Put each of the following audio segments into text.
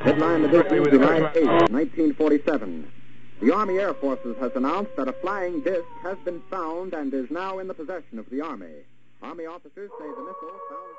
Headline edition, July 8, 1947. The Army Air Forces has announced that a flying disc has been found and is now in the possession of the Army. Army officers say the missile found...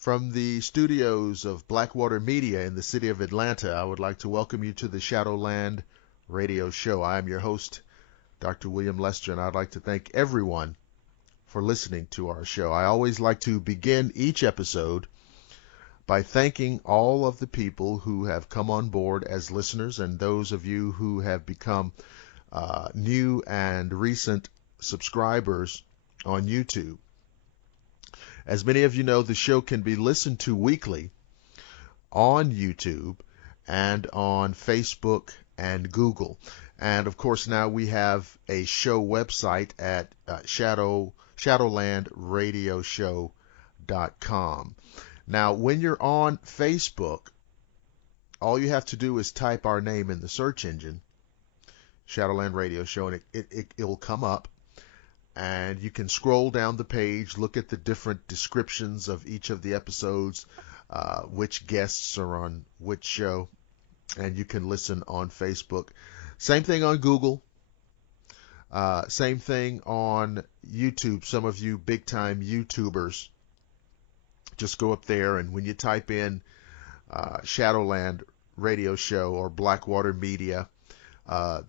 From the studios of Blackwater Media in the city of Atlanta, I would like to welcome you to the Shadowland Radio Show. I am your host, Dr. William Lester, and I'd like to thank everyone for listening to our show. I always like to begin each episode by thanking all of the people who have come on board as listeners and those of you who have become new and recent subscribers on YouTube. As many of you know, the show can be listened to weekly on YouTube and on Facebook and Google. And of course, now we have a show website at shadowlandradioshow.com. Now, when you're on Facebook, all you have to do is type our name in the search engine, Shadowland Radio Show, and it'll come up. And you can scroll down the page, look at the different descriptions of each of the episodes, which guests are on which show, and you can listen on Facebook. Same thing on Google. Same thing on YouTube. Some of you big-time YouTubers, just go up there, and when you type in Shadowland Radio Show or Blackwater Media,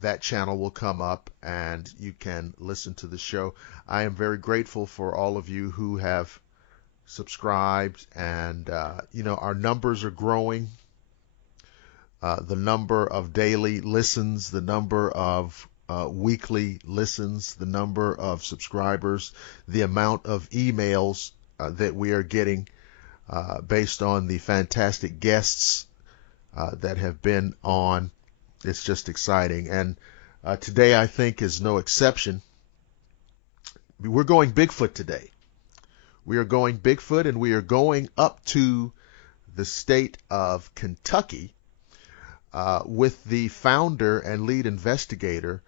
that channel will come up and you can listen to the show. I am very grateful for all of you who have subscribed, and our numbers are growing. The number of daily listens, the number of weekly listens, the number of subscribers, the amount of emails that we are getting based on the fantastic guests that have been on. It's just exciting. And today, I think, is no exception. We're going Bigfoot today. We are going Bigfoot, and we are going up to the state of Kentucky with the founder and lead investigator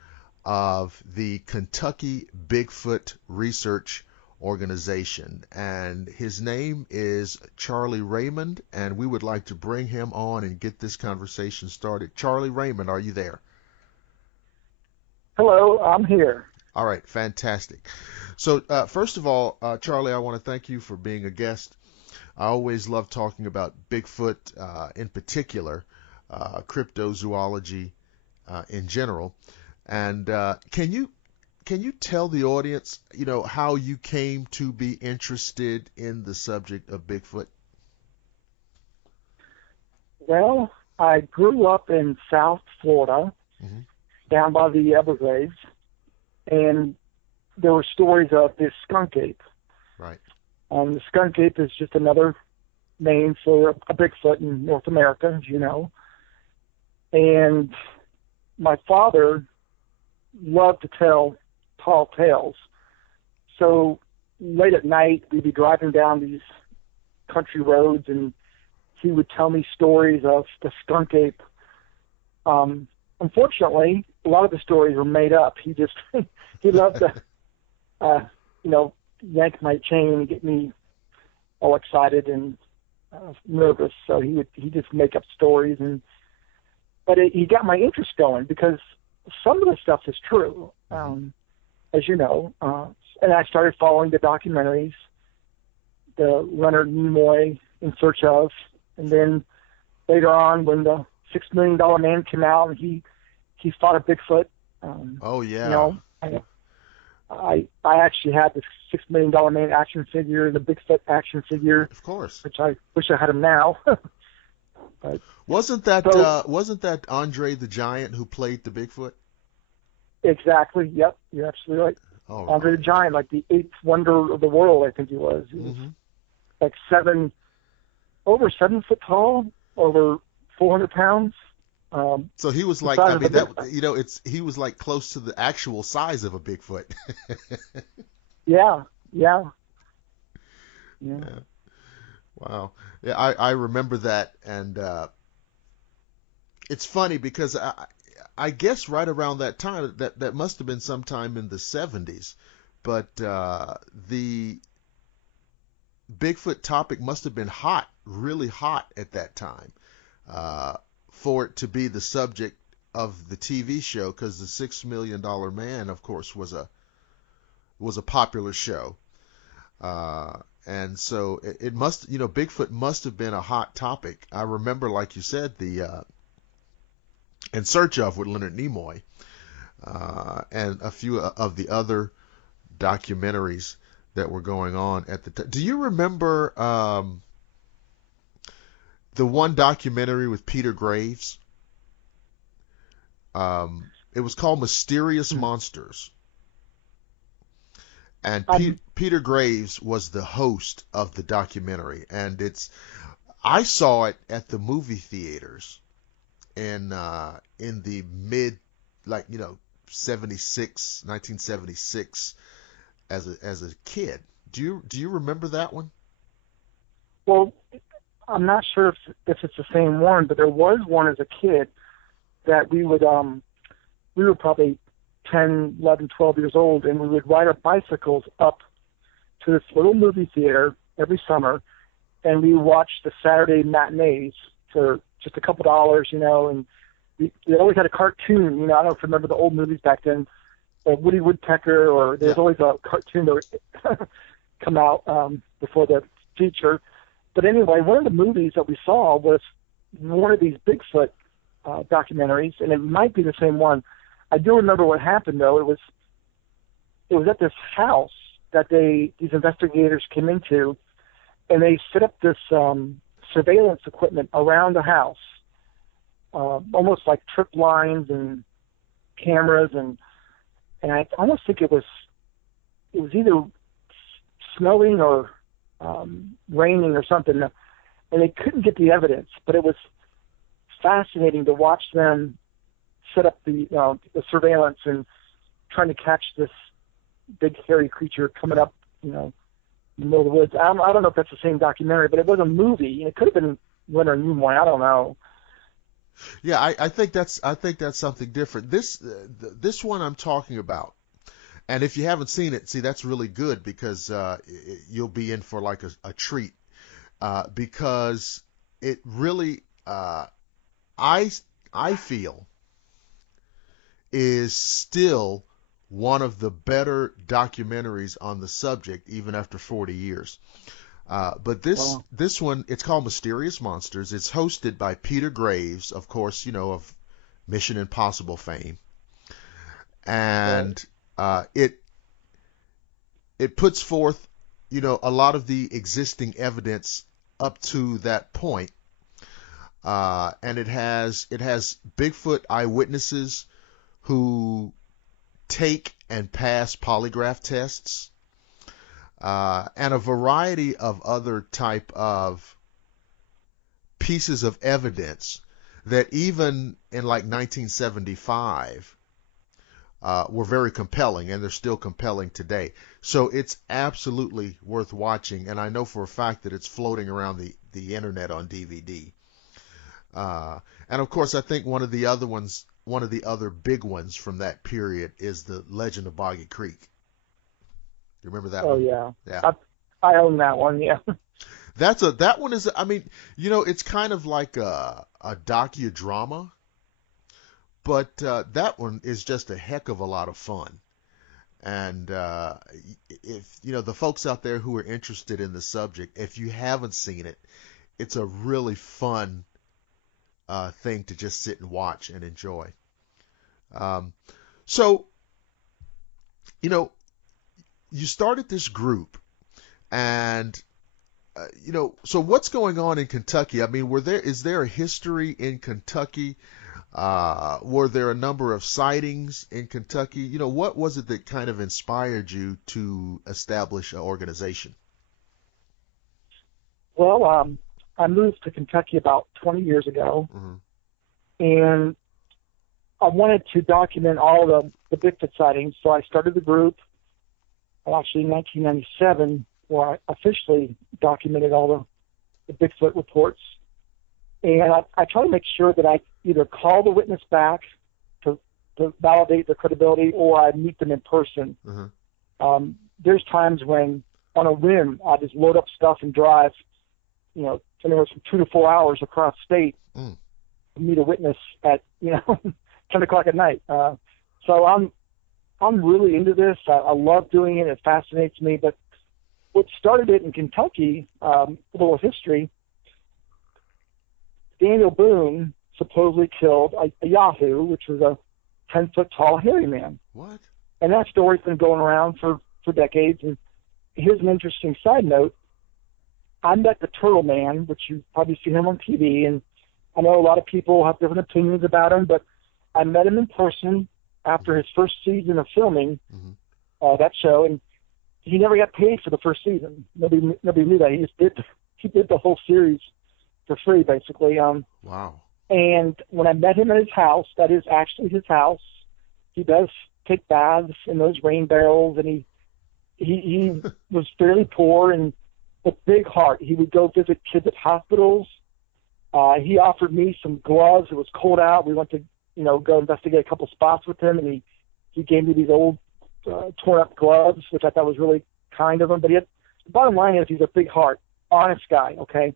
of the Kentcuky Bigfoot Research Organization. And his name is Charlie Raymond, and we would like to bring him on and get this conversation started. Charlie Raymond, are you there? Hello, I'm here. All right, fantastic. So first of all, Charlie, I want to thank you for being a guest. I always love talking about Bigfoot in particular, cryptozoology in general. And can you tell the audience, how you came to be interested in the subject of Bigfoot? Well, I grew up in South Florida, down by the Everglades, and there were stories of this skunk ape. Right. The skunk ape is just another name for a Bigfoot in North America, as you know. And my father loved to tell tall tales. So late at night, we'd be driving down these country roads, and he would tell me stories of the skunk ape. Unfortunately, a lot of the stories were made up. He just he loved to yank my chain and get me all excited and nervous. So he just make up stories, but he got my interest going because some of the stuff is true, as you know. And I started following the documentaries, the Leonard Nimoy In Search Of, and then later on when the $6 Million Man came out and he fought a Bigfoot. Oh yeah. I actually had the $6 Million Man action figure and the Bigfoot action figure. Of course. Which I wish I had him now. But wasn't that Andre the Giant who played the Bigfoot? Exactly. Yep. You're absolutely right. Oh, Andre the Giant, like the eighth wonder of the world, I think he was. He was like over 7 foot tall, over 400 pounds. So he was like, he was like close to the actual size of a Bigfoot. Yeah. Wow. Yeah, I remember that, and it's funny because I guess right around that time, that must have been sometime in the 70s, but the Bigfoot topic must have been hot, really hot at that time, for it to be the subject of the TV show, because the $6 Million Man, of course, was a popular show. And so it must, Bigfoot must have been a hot topic. I remember, like you said, the In Search Of with Leonard Nimoy, and a few of the other documentaries that were going on at the time. Do you remember the one documentary with Peter Graves? It was called Mysterious Monsters. And Peter Graves was the host of the documentary, and I saw it at the movie theaters in the mid, 1976 as a kid. Do you remember that one? Well, I'm not sure if it's the same one, but there was one as a kid that we were probably 10, 11, 12 years old, and we would ride our bicycles up to this little movie theater every summer, and we watched the Saturday matinees for just a couple dollars, and they always had a cartoon. I don't know if you remember the old movies back then, Woody Woodpecker, or there's always a cartoon that would come out before the feature. But anyway, one of the movies that we saw was one of these Bigfoot documentaries, and it might be the same one. I do remember what happened, though. It was at this house that these investigators came into, and they set up this surveillance equipment around the house, almost like trip lines and cameras, and I almost think it was either snowing or raining or something, and they couldn't get the evidence, but it was fascinating to watch them set up the surveillance and trying to catch this big hairy creature coming up, in the middle of the woods. I don't know if that's the same documentary, but it was a movie. It could have been Leonard Nimoy. I don't know. Yeah, I think that's something different. This one I'm talking about, and if you haven't seen it, see, that's really good, because you'll be in for like a treat, because it really I feel is still one of the better documentaries on the subject, even after 40 years. But this one, it's called Mysterious Monsters. It's hosted by Peter Graves, of course, of Mission Impossible fame. And it puts forth, a lot of the existing evidence up to that point. And it has Bigfoot eyewitnesses who take and pass polygraph tests, and a variety of other type of pieces of evidence that even in like 1975 were very compelling, and they're still compelling today. So it's absolutely worth watching, and I know for a fact that it's floating around the internet on DVD. And of course, I think one of the one of the other big ones from that period is the Legend of Boggy Creek. You remember that one? Oh, yeah. Yeah. I own that one, yeah. That one is, I mean, it's kind of like a docudrama, but that one is just a heck of a lot of fun. And if the folks out there who are interested in the subject, if you haven't seen it, it's a really fun thing to just sit and watch and enjoy. So, you started this group, and so what's going on in Kentucky? I mean, is there a history in Kentucky? Were there a number of sightings in Kentucky? What was it that kind of inspired you to establish an organization? Well, I moved to Kentucky about 20 years ago, and I wanted to document all the Bigfoot sightings, so I started the group, actually in 1997, where I officially documented all the Bigfoot reports. And I try to make sure that I either call the witness back to validate their credibility, or I meet them in person. There's times when, on a whim, I just load up stuff and drive, anywhere from 2 to 4 hours across state to meet a witness at 10 o'clock at night. So I'm really into this. I love doing it. It fascinates me. But what started it in Kentucky, a little history. Daniel Boone supposedly killed a Yahoo, which was a 10-foot tall hairy man. What? And that story's been going around for decades. And here's an interesting side note. I met the Turtle Man, which you've probably seen him on TV, and I know a lot of people have different opinions about him, but I met him in person after his first season of filming that show, and he never got paid for the first season. Nobody knew that. He did the whole series for free, basically. Wow. And when I met him at his house, that is actually his house, he does take baths in those rain barrels, and he was fairly poor and a big heart. He would go visit kids at hospitals. He offered me some gloves. It was cold out. We went to, go investigate a couple spots with him, and he gave me these old torn up gloves, which I thought was really kind of him. But the bottom line is he's a big heart, honest guy, okay?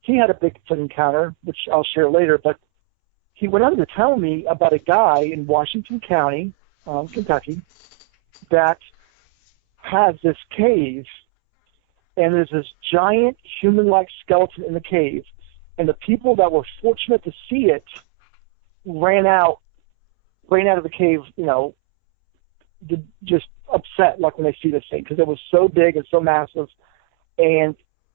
He had a Bigfoot encounter, which I'll share later, but he went on to tell me about a guy in Washington County, Kentucky, that has this cave, and there's this giant human-like skeleton in the cave, and the people that were fortunate to see it ran out of the cave, just upset, like when they see this thing, because it was so big and so massive.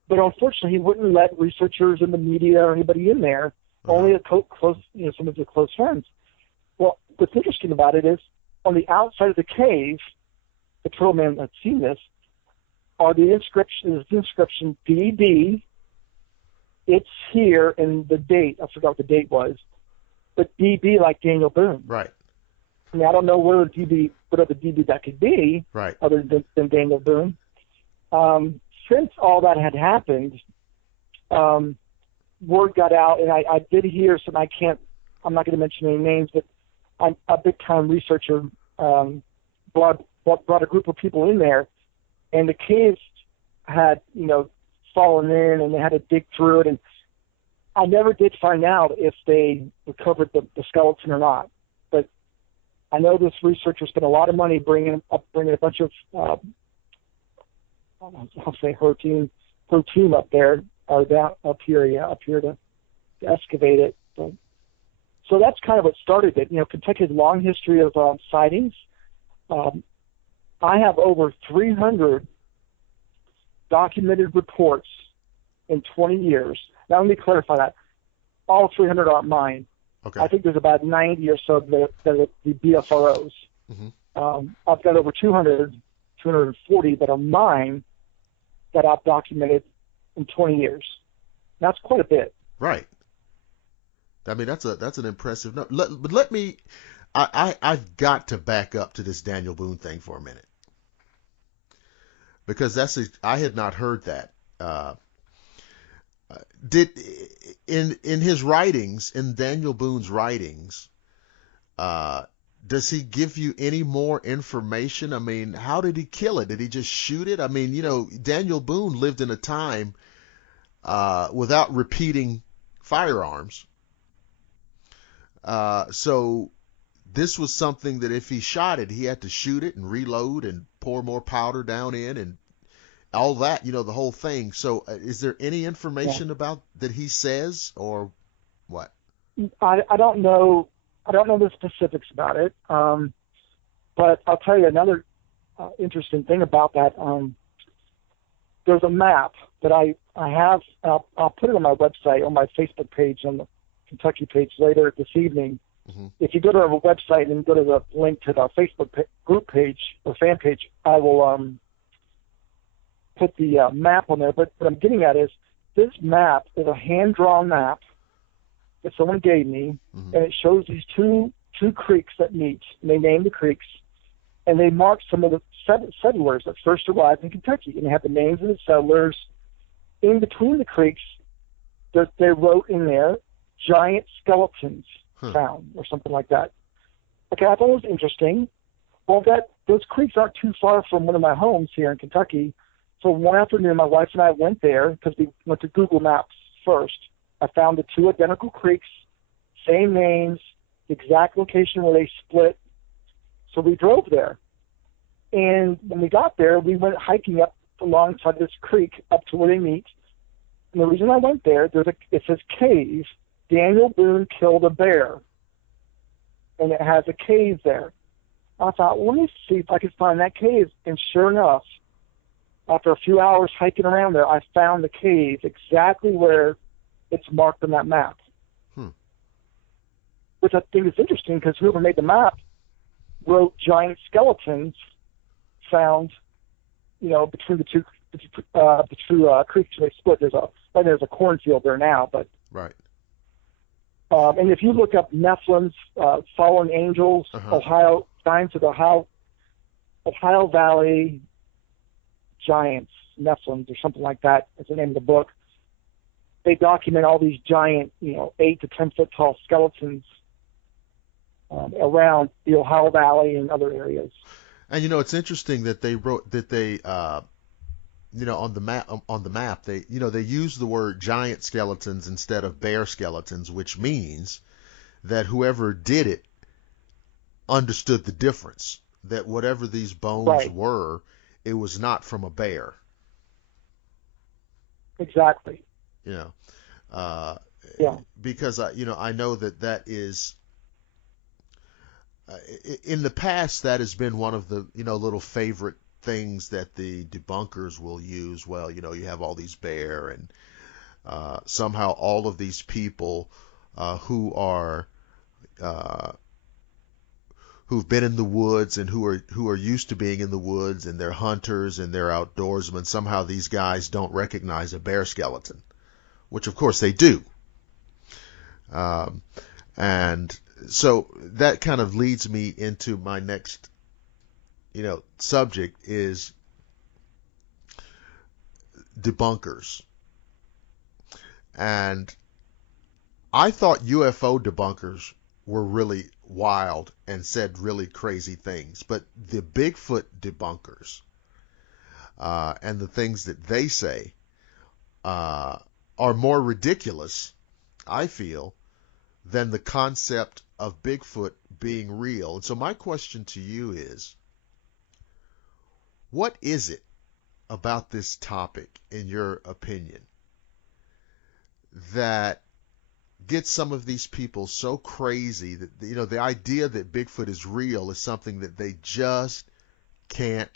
But unfortunately, he wouldn't let researchers and the media or anybody in there, only close, some of his close friends. Well, what's interesting about it is, on the outside of the cave, the Turtle Man had seen this, are the inscription DB, it's here, and the date, I forgot what the date was, but DB like Daniel Boone. Right. I mean, I don't know what other DB that could be, right, other than Daniel Boone. Since all that had happened, word got out, and I did hear some. I'm not going to mention any names, but I'm a big-time researcher. Brought a group of people in there, and the caves had, fallen in, and they had to dig through it. And I never did find out if they recovered the skeleton or not. But I know this researcher spent a lot of money bringing a bunch of I'll say her team up there, or down up here to excavate it. So that's kind of what started it. Kentucky has a long history of sightings. I have over 300 documented reports in 20 years. Now, let me clarify that. All 300 aren't mine. Okay. I think there's about 90 or so that are the BFROs. I've got over 240 that are mine that I've documented in 20 years. That's quite a bit. Right. I mean, that's an impressive number. But let me, I've got to back up to this Daniel Boone thing for a minute, because I had not heard that. In his writings, in Daniel Boone's writings, does he give you any more information? I mean, how did he kill it? Did he just shoot it? I mean, Daniel Boone lived in a time without repeating firearms. So this was something that if he shot it, he had to shoot it and reload and pour more powder down in and all that, the whole thing. So is there any information about that he says or what? I don't know. I don't know the specifics about it. But I'll tell you another interesting thing about that. There's a map that I have. I'll put it on my website, on my Facebook page, on the Kentcuky page later this evening. Mm-hmm. If you go to our website and go to the link to our Facebook group page or fan page, I will put the map on there. But what I'm getting at is this map is a hand-drawn map that someone gave me, mm-hmm. and it shows these two creeks that meet. And they named the creeks, and they marked some of the settlers that first arrived in Kentucky, and they have the names of the settlers. In between the creeks, they wrote in there, giant skeletons found, or something like that. Okay, I thought it was interesting. Well, those creeks aren't too far from one of my homes here in Kentucky. So one afternoon, my wife and I went there because we went to Google Maps first. I found the two identical creeks, same names, exact location where they split. So we drove there. And when we got there, we went hiking up alongside this creek up to where they meet. And the reason I went there, it says cave. Daniel Boone killed a bear. And it has a cave there. I thought, well, let me see if I can find that cave. And sure enough, after a few hours hiking around there, I found the cave exactly where it's marked on that map. Which I think is interesting because whoever made the map wrote giant skeletons found, between the two creeks they split. There's a cornfield there now, but right. And if you look up Nephilims, fallen angels, Ohio giants of the Ohio Valley giants, Nephilims or something like that is the name of the book. They document all these giant, 8 to 10 foot tall skeletons around the Ohio Valley and other areas. And it's interesting that they wrote that they, on the map, they use the word giant skeletons instead of bear skeletons, which means that whoever did it understood the difference. That whatever these bones were, it was not from a bear. Exactly. Because I know that is in the past that has been one of the little favorite things that the debunkers will use. Well, you have all these bear and somehow all of these people who are who've been in the woods and who are used to being in the woods and they're hunters and they're outdoorsmen. Somehow these guys don't recognize a bear skeleton, which of course they do. And so that kind of leads me into my next, subject is debunkers. And I thought UFO debunkers were really wild and said really crazy things, but the Bigfoot debunkers and the things that they say are more ridiculous, I feel, than the concept of Bigfoot being real. And so my question to you is, what is it about this topic, in your opinion, that gets some of these people so crazy that, the idea that Bigfoot is real is something that they just can't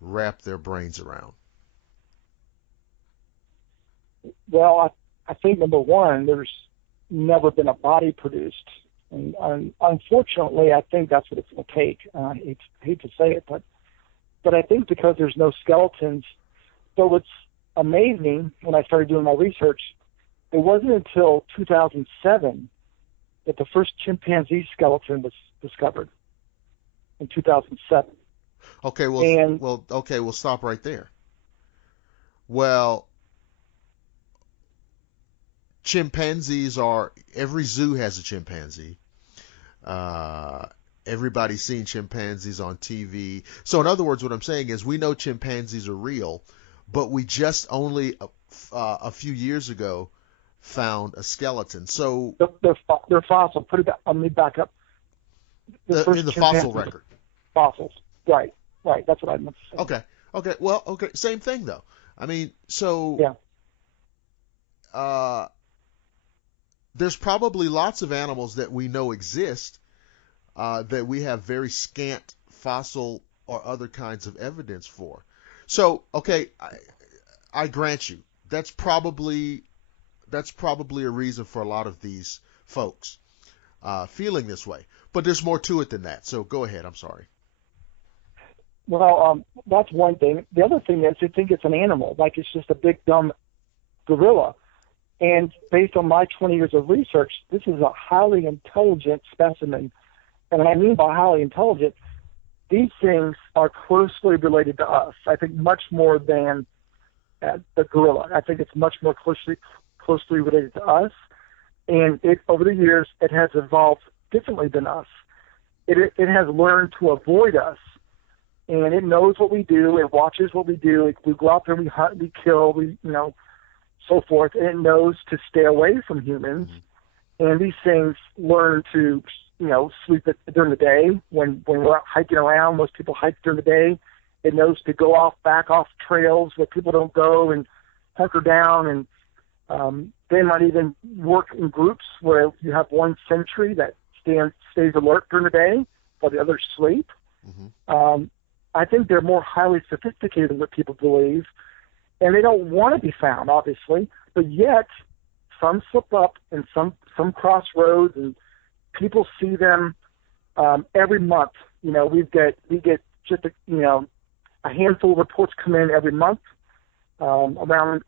wrap their brains around? Well, I think, number one, there's never been a body produced. And unfortunately, I think that's what it's going to take. I hate to say it, but I think because there's no skeletons, though it's amazing when I started doing my research, it wasn't until 2007 that the first chimpanzee skeleton was discovered, in 2007. Okay, we'll stop right there. Well, chimpanzees every zoo has a chimpanzee. Everybody's seen chimpanzees on TV. So in other words, what I'm saying is we know chimpanzees are real, but we just only a few years ago found a skeleton. So they're fossil. Let me back up. In the fossil record. Fossils. Right. That's what I meant to say. Okay. Well, okay. Same thing though. I mean, so yeah. There's probably lots of animals that we know exist that we have very scant fossil or other kinds of evidence for. So, okay, I grant you that's probably a reason for a lot of these folks feeling this way. But there's more to it than that. So go ahead. I'm sorry. Well, that's one thing. The other thing is they think it's an animal, like it's just a big dumb gorilla. And based on my 20 years of research, this is a highly intelligent specimen. And what I mean by highly intelligent, these things are closely related to us. I think much more than the gorilla. I think it's much more closely related to us. And over the years, it has evolved differently than us. It has learned to avoid us. And it knows what we do. It watches what we do. We go out there, we hunt, we kill, so forth. And it knows to stay away from humans. Mm-hmm. And these things learn to, sleep during the day. When we're out hiking around, most people hike during the day. It knows to go back off trails where people don't go and hunker down. And they might even work in groups where you have one sentry that stays alert during the day while the others sleep. Mm-hmm. I think they're more highly sophisticated than what people believe, and they don't want to be found, obviously, but yet some slip up in some crossroads, and people see them every month. We get just a handful of reports come in every month around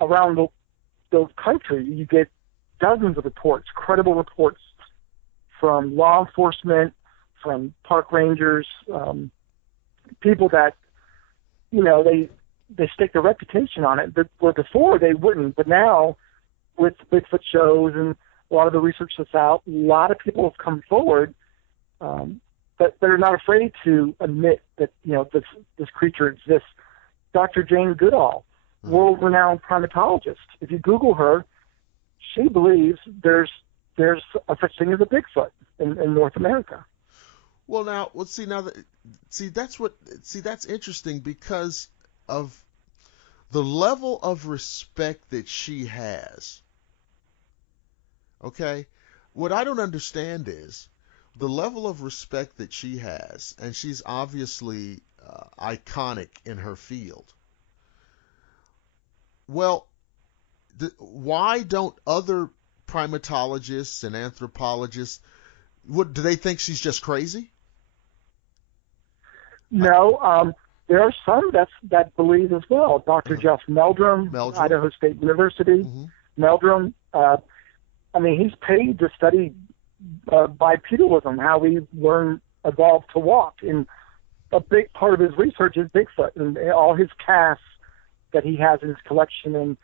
the country. You get dozens of reports, credible reports from law enforcement, from park rangers, people that, they stake their reputation on it. But where before they wouldn't, but now with Bigfoot shows and a lot of the research that's out, a lot of people have come forward that they're not afraid to admit that, this creature exists. Dr. Jane Goodall, world-renowned primatologist. If you Google her, she believes there's a such thing as a Bigfoot in North America. Well, that's interesting because of the level of respect that she has. Okay? What I don't understand is the level of respect that she has, and she's obviously iconic in her field. Well, why don't other primatologists and anthropologists, do they think she's just crazy? No, there are some that believe as well. Dr. Jeff Meldrum, Idaho State University. Mm-hmm. Meldrum, he's paid to study bipedalism, how we evolved to walk. And a big part of his research is Bigfoot and all his casts that he has in his collection,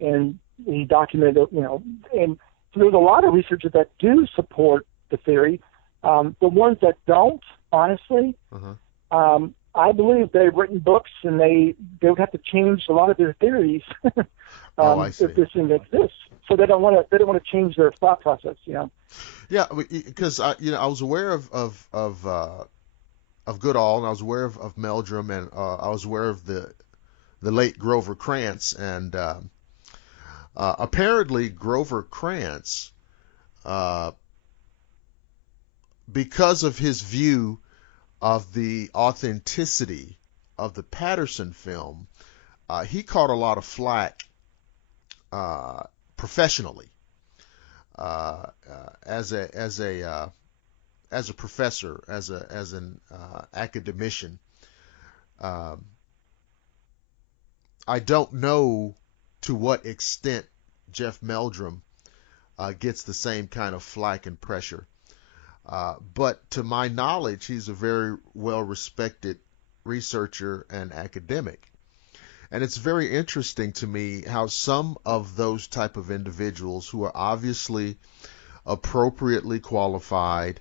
and he documented, and so there's a lot of researchers that do support the theory. The ones that don't, honestly, I believe they've written books, and they would have to change a lot of their theories if this thing exists. So they don't want to change their thought process. Yeah, because I was aware of Goodall, and I was aware of Meldrum, and I was aware of the late Grover Krantz, and apparently Grover Krantz, because of his view of the authenticity of the Patterson film, he caught a lot of flack professionally as a professor, as an academician. I don't know to what extent Jeff Meldrum gets the same kind of flack and pressure. But to my knowledge, he's a very well-respected researcher and academic. And it's very interesting to me how some of those type of individuals who are obviously appropriately qualified,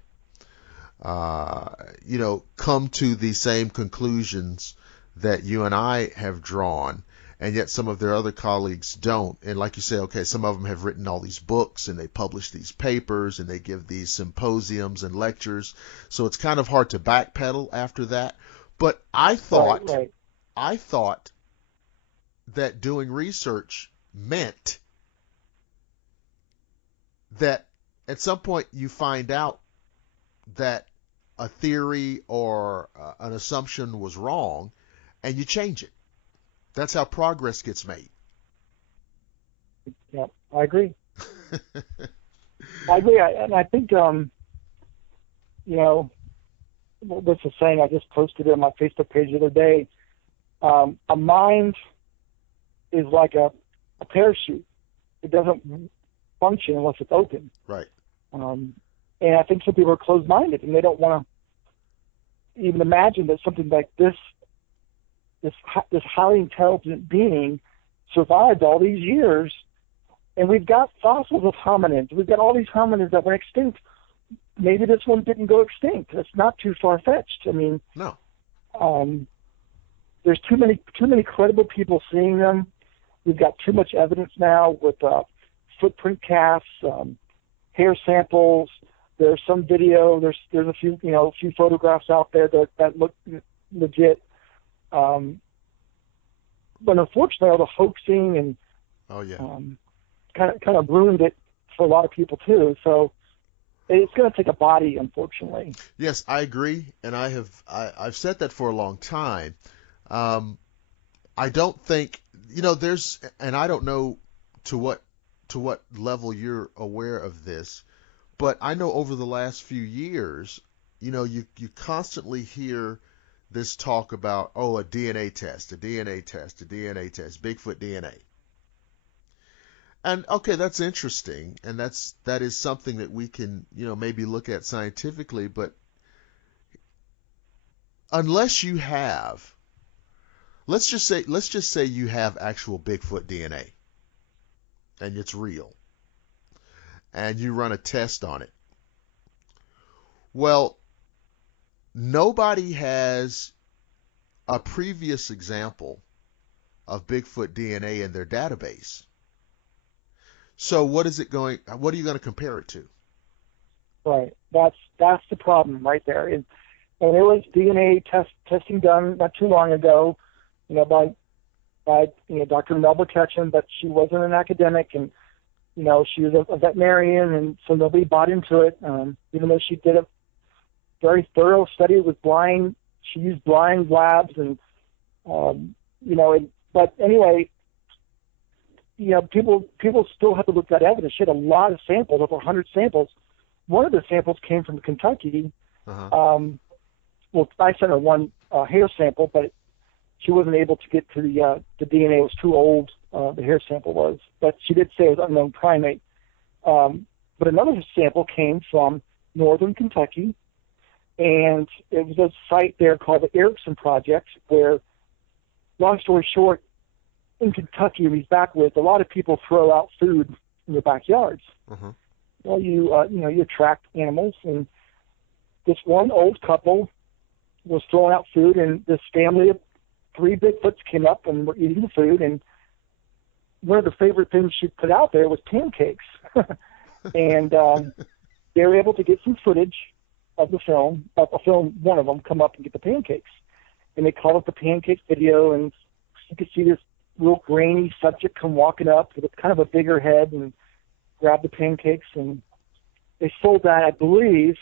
come to the same conclusions that you and I have drawn, and yet some of their other colleagues don't. And like you say, okay, some of them have written all these books and they publish these papers and they give these symposiums and lectures. So it's kind of hard to backpedal after that. But I thought that doing research meant that at some point you find out that a theory or an assumption was wrong and you change it. That's how progress gets made. Yeah, I agree. I agree. And I think, what's the saying? I just posted it on my Facebook page the other day. A mind is like a parachute. It doesn't function unless it's open. Right. And I think some people are closed-minded and they don't want to even imagine that something like this highly intelligent being survived all these years. And we've got fossils of hominids. We've got all these hominids that went extinct. Maybe this one didn't go extinct. That's not too far-fetched. I mean, no. There's too many credible people seeing them. We've got too much evidence now with footprint casts, hair samples. There's some video. There's a few photographs out there that look legit. But unfortunately, all the hoaxing and kind of ruined it for a lot of people too. So it's going to take a body, unfortunately. Yes, I agree, and I've said that for a long time. I don't think there's, and I don't know to what level you're aware of this, but I know over the last few years, you constantly hear this talk about, a DNA test, Bigfoot DNA. And okay, that's interesting, and that is something that we can, maybe look at scientifically, but unless you have, let's just say you have actual Bigfoot DNA and it's real and you run a test on it. Well, nobody has a previous example of Bigfoot DNA in their database. So what are you going to compare it to? Right. That's the problem right there. And there was DNA testing done not too long ago, by Dr. Melba Ketchum, but she wasn't an academic, and she was a veterinarian, and so nobody bought into it. Even though she did a very thorough study with blind, she used blind labs, and but anyway, people still have to look at evidence. She had a lot of samples, over 100 samples. One of the samples came from Kentucky. Uh-huh. I sent her one hair sample, but she wasn't able to get to the DNA. It was too old, the hair sample was. But she did say it was unknown primate. But another sample came from northern Kentucky, and it was a site there called the Erickson Project, where, long story short, in Kentucky, in these backwoods, a lot of people throw out food in their backyards. Uh-huh. Well, you attract animals, and this one old couple was throwing out food, and this family of 3 Bigfoots came up and were eating the food, and one of the favorite things she put out there was pancakes. And they were able to get some footage of the film, one of them come up and get the pancakes. And they called it the pancake video, and you could see this real grainy subject come walking up with kind of a bigger head and grab the pancakes, and they sold that, I believe,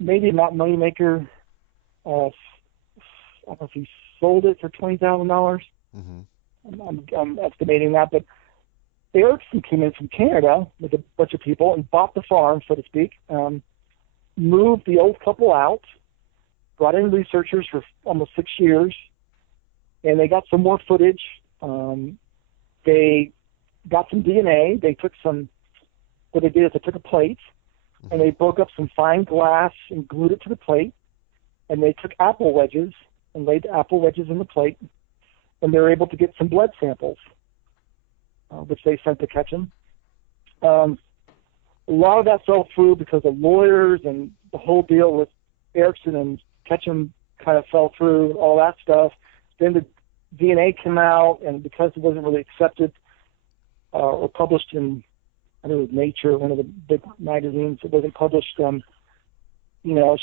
maybe not moneymaker. I don't know if he sold it for $20,000. Mm-hmm. I'm estimating that, but Erickson came in from Canada with a bunch of people and bought the farm, so to speak, moved the old couple out, brought in researchers for almost 6 years, and they got some more footage. They got some DNA. They took what they did is they took a plate, and they broke up some fine glass and glued it to the plate, and they took apple wedges and laid the apple wedges in the plate, and they were able to get some blood samples, which they sent to Ketchum. a lot of that fell through because of lawyers and the whole deal with Erickson and Ketchum kind of fell through, all that stuff. Then the DNA came out, and because it wasn't really accepted or published in, I think it was Nature, one of the big magazines, it wasn't published,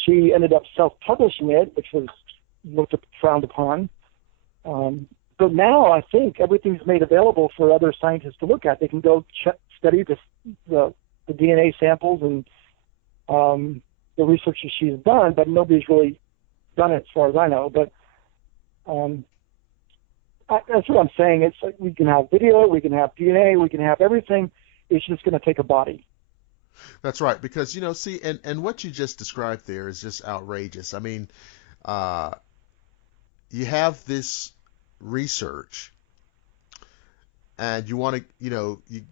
she ended up self-publishing it, which was frowned upon. But now I think everything's made available for other scientists to look at. They can go study the DNA samples and the research that she's done, but nobody's really done it as far as I know. But that's what I'm saying. It's like we can have video, we can have DNA, we can have everything. It's just going to take a body. That's right, because, see, and what you just described there is just outrageous. I mean, you have this research, and you want to,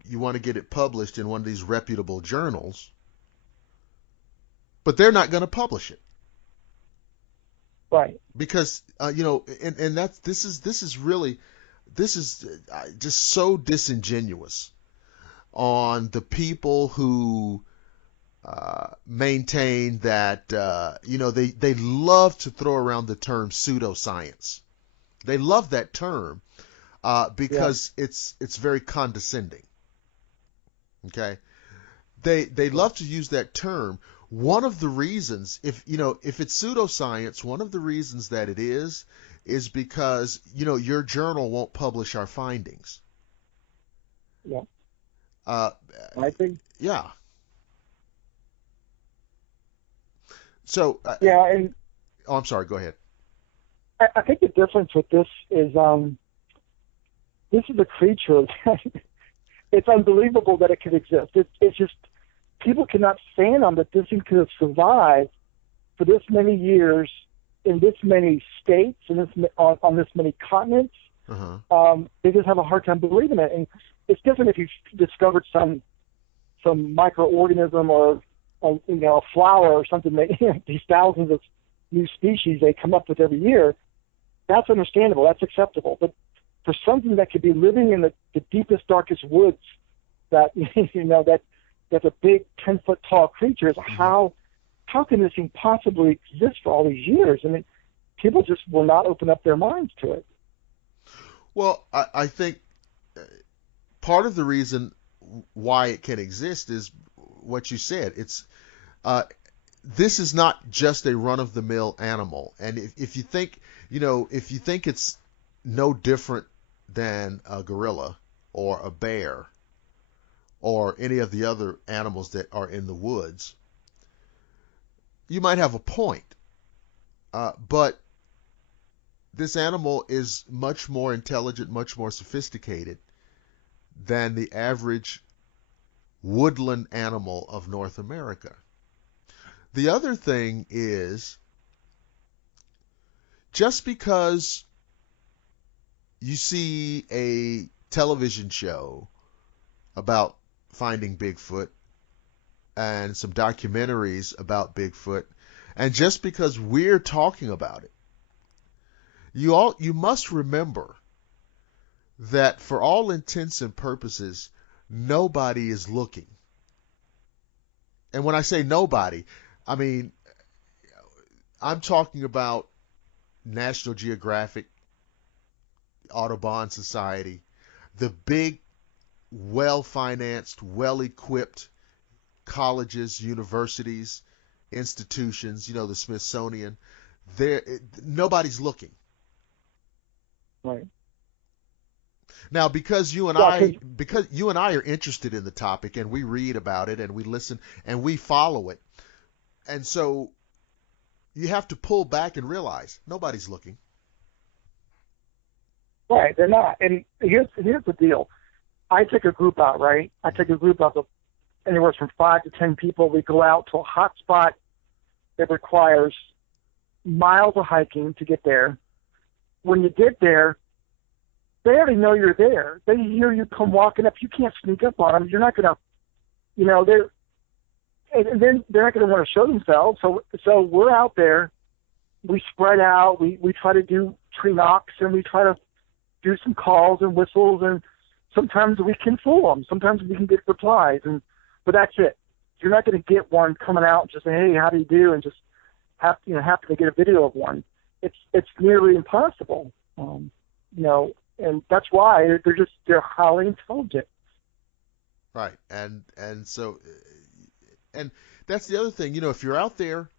you want to get it published in one of these reputable journals, but they're not going to publish it. Right. Because, and this is just so disingenuous on the people who maintain that, they love to throw around the term pseudoscience. They love that term because it's very condescending. Okay? They love to use that term. One of the reasons, if it's pseudoscience, one of the reasons that it is because, your journal won't publish our findings. Yeah. I think. Yeah. So. And. Oh, I'm sorry. Go ahead. I think the difference with this is, this is a creature that it's unbelievable that it could exist. It's just, people cannot stand on that this thing could have survived for this many years in this many states and on this many continents. Uh-huh. They just have a hard time believing it. And it's different if you've discovered some microorganism or a flower or something that these thousands of new species they come up with every year. That's understandable. That's acceptable. But for something that could be living in the deepest, darkest woods, that's a big 10-foot tall creature, how can this thing possibly exist for all these years? I mean, people just will not open up their minds to it. Well, I think part of the reason why it can exist is what you said. It's this is not just a run-of-the-mill animal, and if you think it's no different than a gorilla or a bear or any of the other animals that are in the woods, you might have a point. But this animal is much more intelligent, much more sophisticated than the average woodland animal of North America. The other thing is, just because you see a television show about finding Bigfoot and some documentaries about Bigfoot, and just because we're talking about it, you must remember that for all intents and purposes, nobody is looking. And when I say nobody, I mean, I'm talking about National Geographic, Audubon Society, the big, well-financed, well-equipped colleges, universities, institutions, the Smithsonian. Nobody's looking. Right. Now, because you and I are interested in the topic, and we read about it, and we listen, and we follow it, and so you have to pull back and realize nobody's looking. Right, they're not. And here's the deal. I take a group out, right? I take a group out of anywhere from 5 to 10 people. We go out to a hot spot that requires miles of hiking to get there. When you get there, they already know you're there. They hear you come walking up. You can't sneak up on them. You're not going to, and then they're not going to want to show themselves. So we're out there. We spread out. We try to do tree knocks, and we try to do some calls and whistles, and sometimes we can fool them. Sometimes we can get replies, but that's it. you're not going to get one coming out and just say, hey, how do you do, and just happen to get a video of one. It's nearly impossible, and that's why they're highly intelligent. Right, and so, and that's the other thing. If you're out there,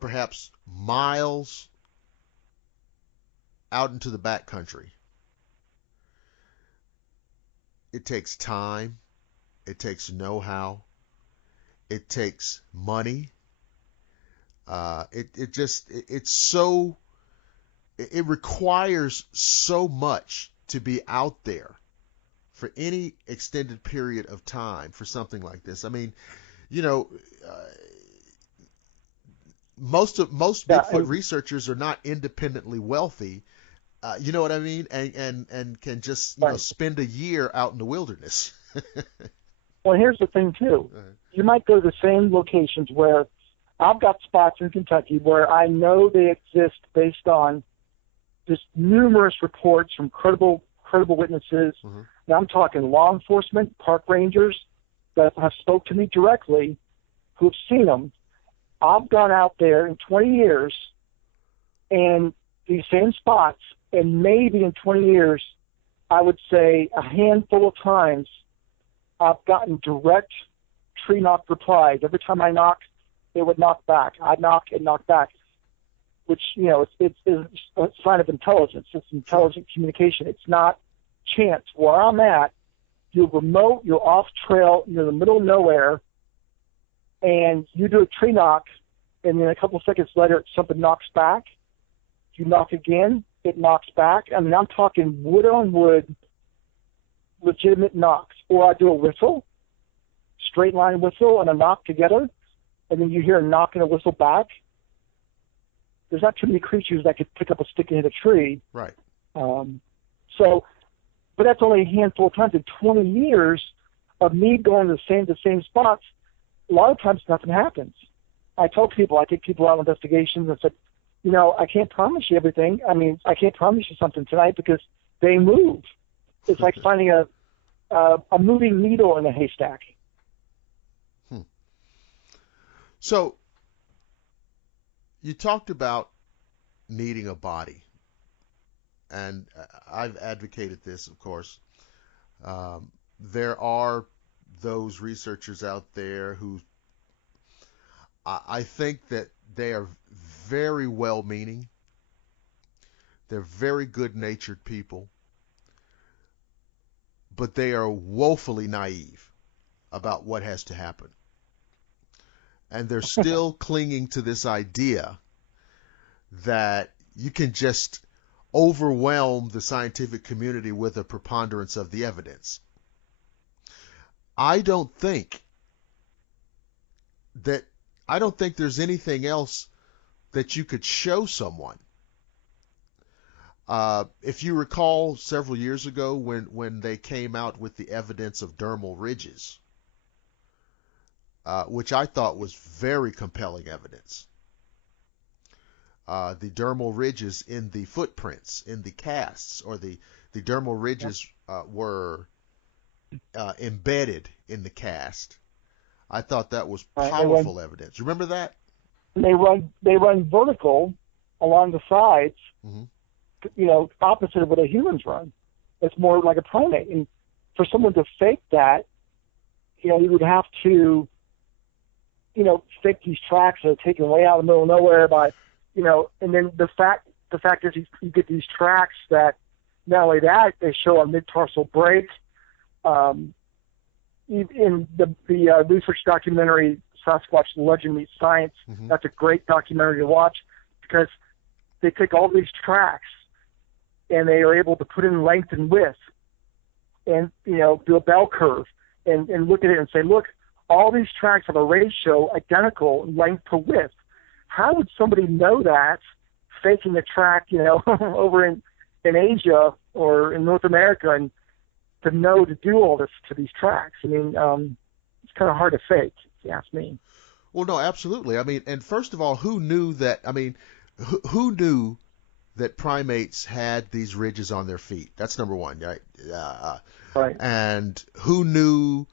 perhaps miles out into the backcountry, it takes time, it takes know-how, it takes money. It requires so much to be out there for any extended period of time for something like this. I mean, most Bigfoot researchers are not independently wealthy. You know what I mean? And can just spend a year out in the wilderness. Well, here's the thing too. You might go to the same locations where I've got spots in Kentucky where I know they exist based on just numerous reports from credible witnesses. Mm-hmm. Now I'm talking law enforcement, park rangers that have spoke to me directly, who've seen them. I've gone out there in 20 years and these same spots, and maybe in 20 years, I would say a handful of times I've gotten direct tree knock replies. Every time I knock, they would knock back. I'd knock and knock back, which, it's a sign of intelligence. It's intelligent communication. It's not chance. Where I'm at, you're remote, you're off trail, you're in the middle of nowhere, and you do a tree knock, and then a couple of seconds later, something knocks back. You knock again, it knocks back. I mean, I'm talking wood on wood, legitimate knocks. Or I do a whistle, straight line whistle and a knock together, and then you hear a knock and a whistle back. There's not too many creatures that could pick up a stick and hit a tree. Right. But that's only a handful of times. In 20 years of me going to the same spots, a lot of times nothing happens. I take people out on investigations and said, I can't promise you everything. I mean, I can't promise you something tonight because they move. It's like finding a moving needle in a haystack. So you talked about needing a body, and I've advocated this, of course. There are those researchers out there who I think that they are very well-meaning. They're very good-natured people, but they are woefully naive about what has to happen. And they're still clinging to this idea that you can just overwhelm the scientific community with a preponderance of the evidence. I don't think there's anything else that you could show someone. If you recall several years ago when they came out with the evidence of dermal ridges, which I thought was very compelling evidence. The dermal ridges in the footprints, in the casts, or the dermal ridges were embedded in the cast. I thought that was powerful evidence. Remember that? They run vertical along the sides, mm-hmm. Opposite of what a humans run. It's more like a primate. And for someone to fake that, you would have to, fake these tracks that are taken way out in the middle of nowhere by, and then the fact is you get these tracks that not only that, they show a mid-tarsal break. In the research documentary Sasquatch Legend Meets Science, mm-hmm. That's a great documentary to watch because they take all these tracks and they are able to put in length and width and, do a bell curve and look at it and say, look, all these tracks have a ratio identical in length to width. How would somebody know that faking the track, over in Asia or in North America and to know to do all this to these tracks? I mean, it's kind of hard to fake, if you ask me. Well, no, absolutely. I mean, and first of all, who knew that? I mean, who knew that primates had these ridges on their feet. That's number one, right? Right. And who knew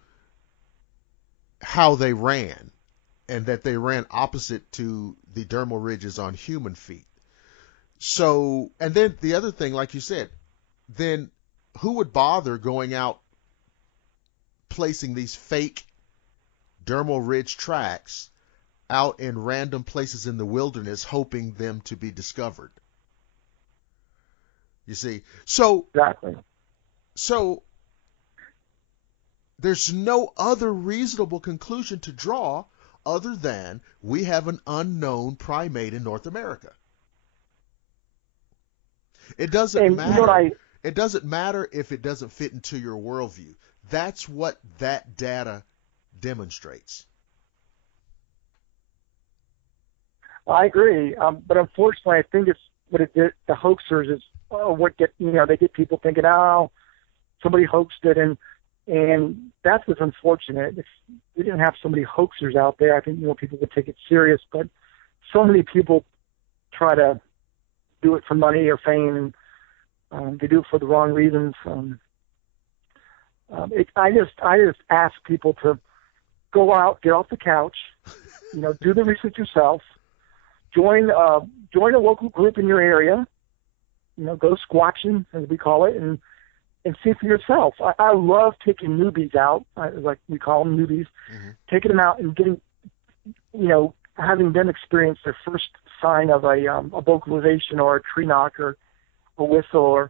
how they ran, and that they ran opposite to the dermal ridges on human feet. So, and then the other thing, like you said, then who would bother going out placing these fake dermal ridge tracks out in random places in the wilderness, hoping them to be discovered? You see, so Exactly. So there's no other reasonable conclusion to draw other than we have an unknown primate in North America. It doesn't matter. It doesn't matter if it doesn't fit into your worldview. That's what that data demonstrates. I agree, but unfortunately, I think it's what it did. The hoaxers is they get people thinking, oh, somebody hoaxed it, and that's what's unfortunate. If we didn't have so many hoaxers out there, I think people would take it serious. But so many people try to do it for money or fame, and they do it for the wrong reasons. I just ask people to go out, get off the couch, do the research yourself, join a local group in your area, go squatching, as we call it, and see for yourself. I love taking newbies out, like we call them, newbies, taking them out and getting, having them experience their first sign of a vocalization or a tree knock or a whistle,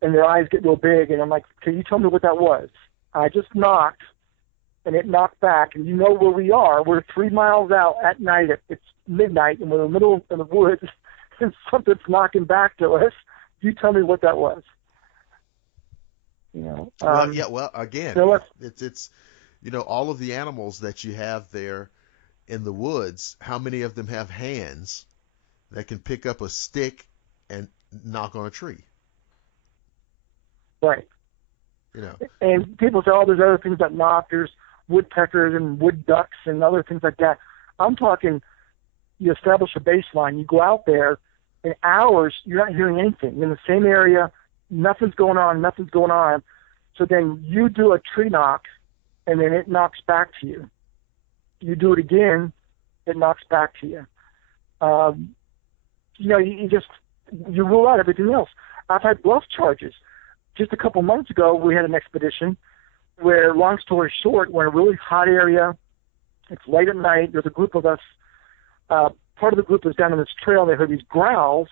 and their eyes get real big, and I'm like, can you tell me what that was? I just knocked, and it knocked back, and where we are. We're 3 miles out at night. It's midnight, and we're in the middle of the woods, and something's knocking back to us. You tell me what that was. Again, it's all of the animals that you have there in the woods, how many of them have hands that can pick up a stick and knock on a tree? Right. And people say, oh, there's other things that knock. There's woodpeckers and wood ducks and other things like that. I'm talking, you establish a baseline. You go out there, in hours, you're not hearing anything. You're in the same area, nothing's going on. So then you do a tree knock, and then it knocks back to you. You do it again, it knocks back to you. You rule out everything else. I've had bluff charges. Just a couple months ago, we had an expedition where, long story short, we're in a really hot area. It's late at night. There's a group of us. Part of the group was down on this trail. They heard these growls.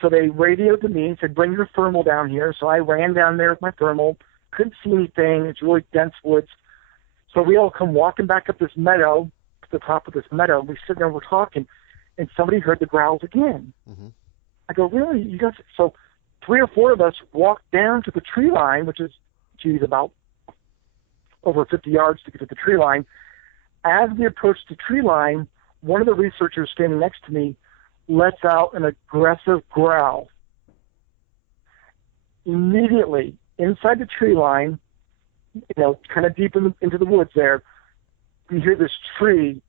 So they radioed to me and said, bring your thermal down here. So I ran down there with my thermal. Couldn't see anything. It's really dense woods. So we all come walking back up this meadow, to the top of this meadow. We sit there and we're talking, and somebody heard the growls again. Mm-hmm. I go, really? You guys? So 3 or 4 of us walked down to the tree line, which is, about over 50 yards to get to the tree line. As we approached the tree line, one of the researchers standing next to me lets out an aggressive growl. Immediately, inside the tree line, kind of deep into the woods there, you hear this tree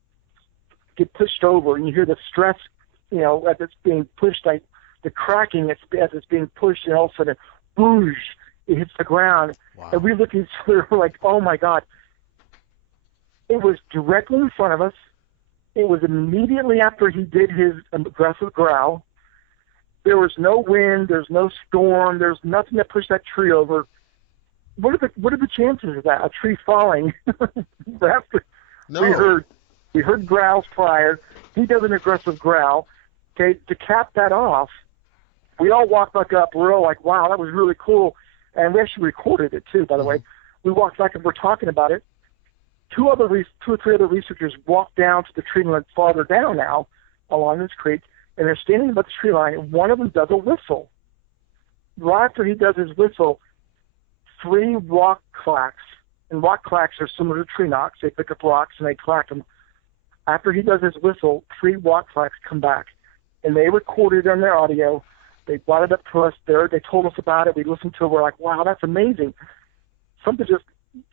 get pushed over, and you hear the stress, as it's being pushed, like the cracking as it's being pushed, and all of a sudden, whoosh, it hits the ground. Wow. And we look at each other, we're like, oh my God. It was directly in front of us. It was immediately after he did his aggressive growl. There was no wind. There's no storm. There's nothing that pushed that tree over. What are the chances of that? A tree falling? No. We heard growls prior. He does an aggressive growl. Okay, to cap that off, we all walked back up. We're all like, wow, that was really cool. And we actually recorded it too, by the way. We walked back and we're talking about it. 2 or 3 other researchers walked down to the tree line farther down now along this creek, and they're standing by the tree line, and one of them does a whistle. Right after he does his whistle, 3 rock clacks, and rock clacks are similar to tree knocks. They pick up rocks and they clack them. After he does his whistle, 3 rock clacks come back, and they recorded it on their audio. They brought it up to us there. They told us about it. We listened to it. We're like, wow, that's amazing. Something just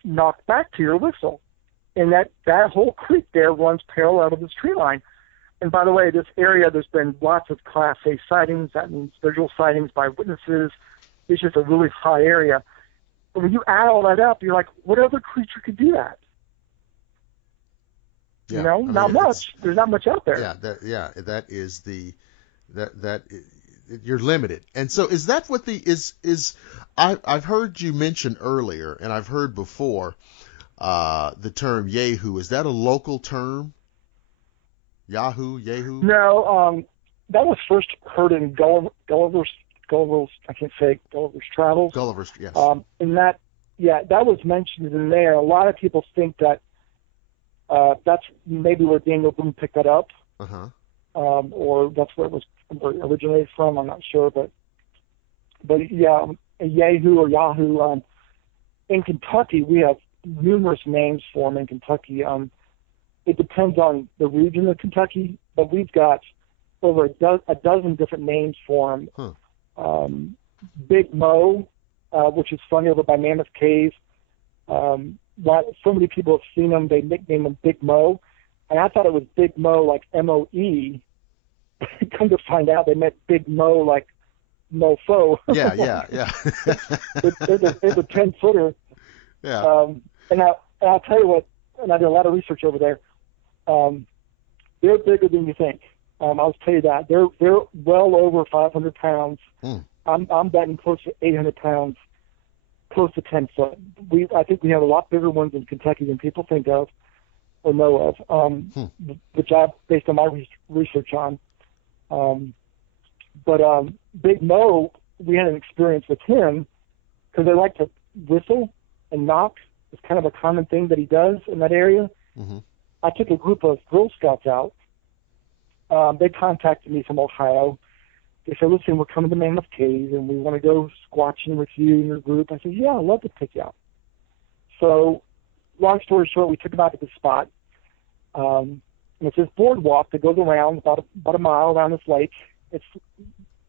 knocked back to your whistle. And that whole creek there runs parallel to this tree line. And by the way, this area, there's been lots of Class A sightings. That means visual sightings by witnesses. It's just a really high area. But when you add all that up, you're like, what other creature could do that? Yeah. You know, not much. There's not much out there. That is you're limited. And so is that what I've heard you mention earlier, and I've heard before, the term Yahoo. Is that a local term? Yahoo? No, that was first heard in Gulliver's Travels. Gulliver's, yes. And that was mentioned in there. A lot of people think that that's maybe where Daniel Boone picked that up. Uh-huh. Or that's where it originated from. I'm not sure, but yeah, a Yahoo or Yahoo. In Kentucky, we have numerous names for them in Kentucky. It depends on the region of Kentucky, but we've got over a dozen different names for them. Huh. Big Mo, which is funny, over by Mammoth Cave. So many people have seen him. They nicknamed him Big Mo, and I thought it was Big Mo like M-O-E. Come to find out, they meant Big Mo like mofo. Yeah. It's a 10-footer. Yeah. And I'll tell you what, and I did a lot of research over there. They're bigger than you think. I'll tell you that. They're well over 500 pounds. Mm. I'm betting close to 800 pounds, close to 10 foot. I think we have a lot bigger ones in Kentucky than people think of or know of, which I've based on my research on. But Big Mo, we had an experience with him because they like to whistle and knock. It's kind of a common thing that he does in that area. Mm-hmm. I took a group of Girl Scouts out. They contacted me from Ohio. They said, listen, we're coming to Mammoth Cave, and we want to go squatching with you and your group. I said, yeah, I'd love to take you out. So, long story short, we took them out to the spot. And it's this boardwalk that goes around about a mile around this lake. It's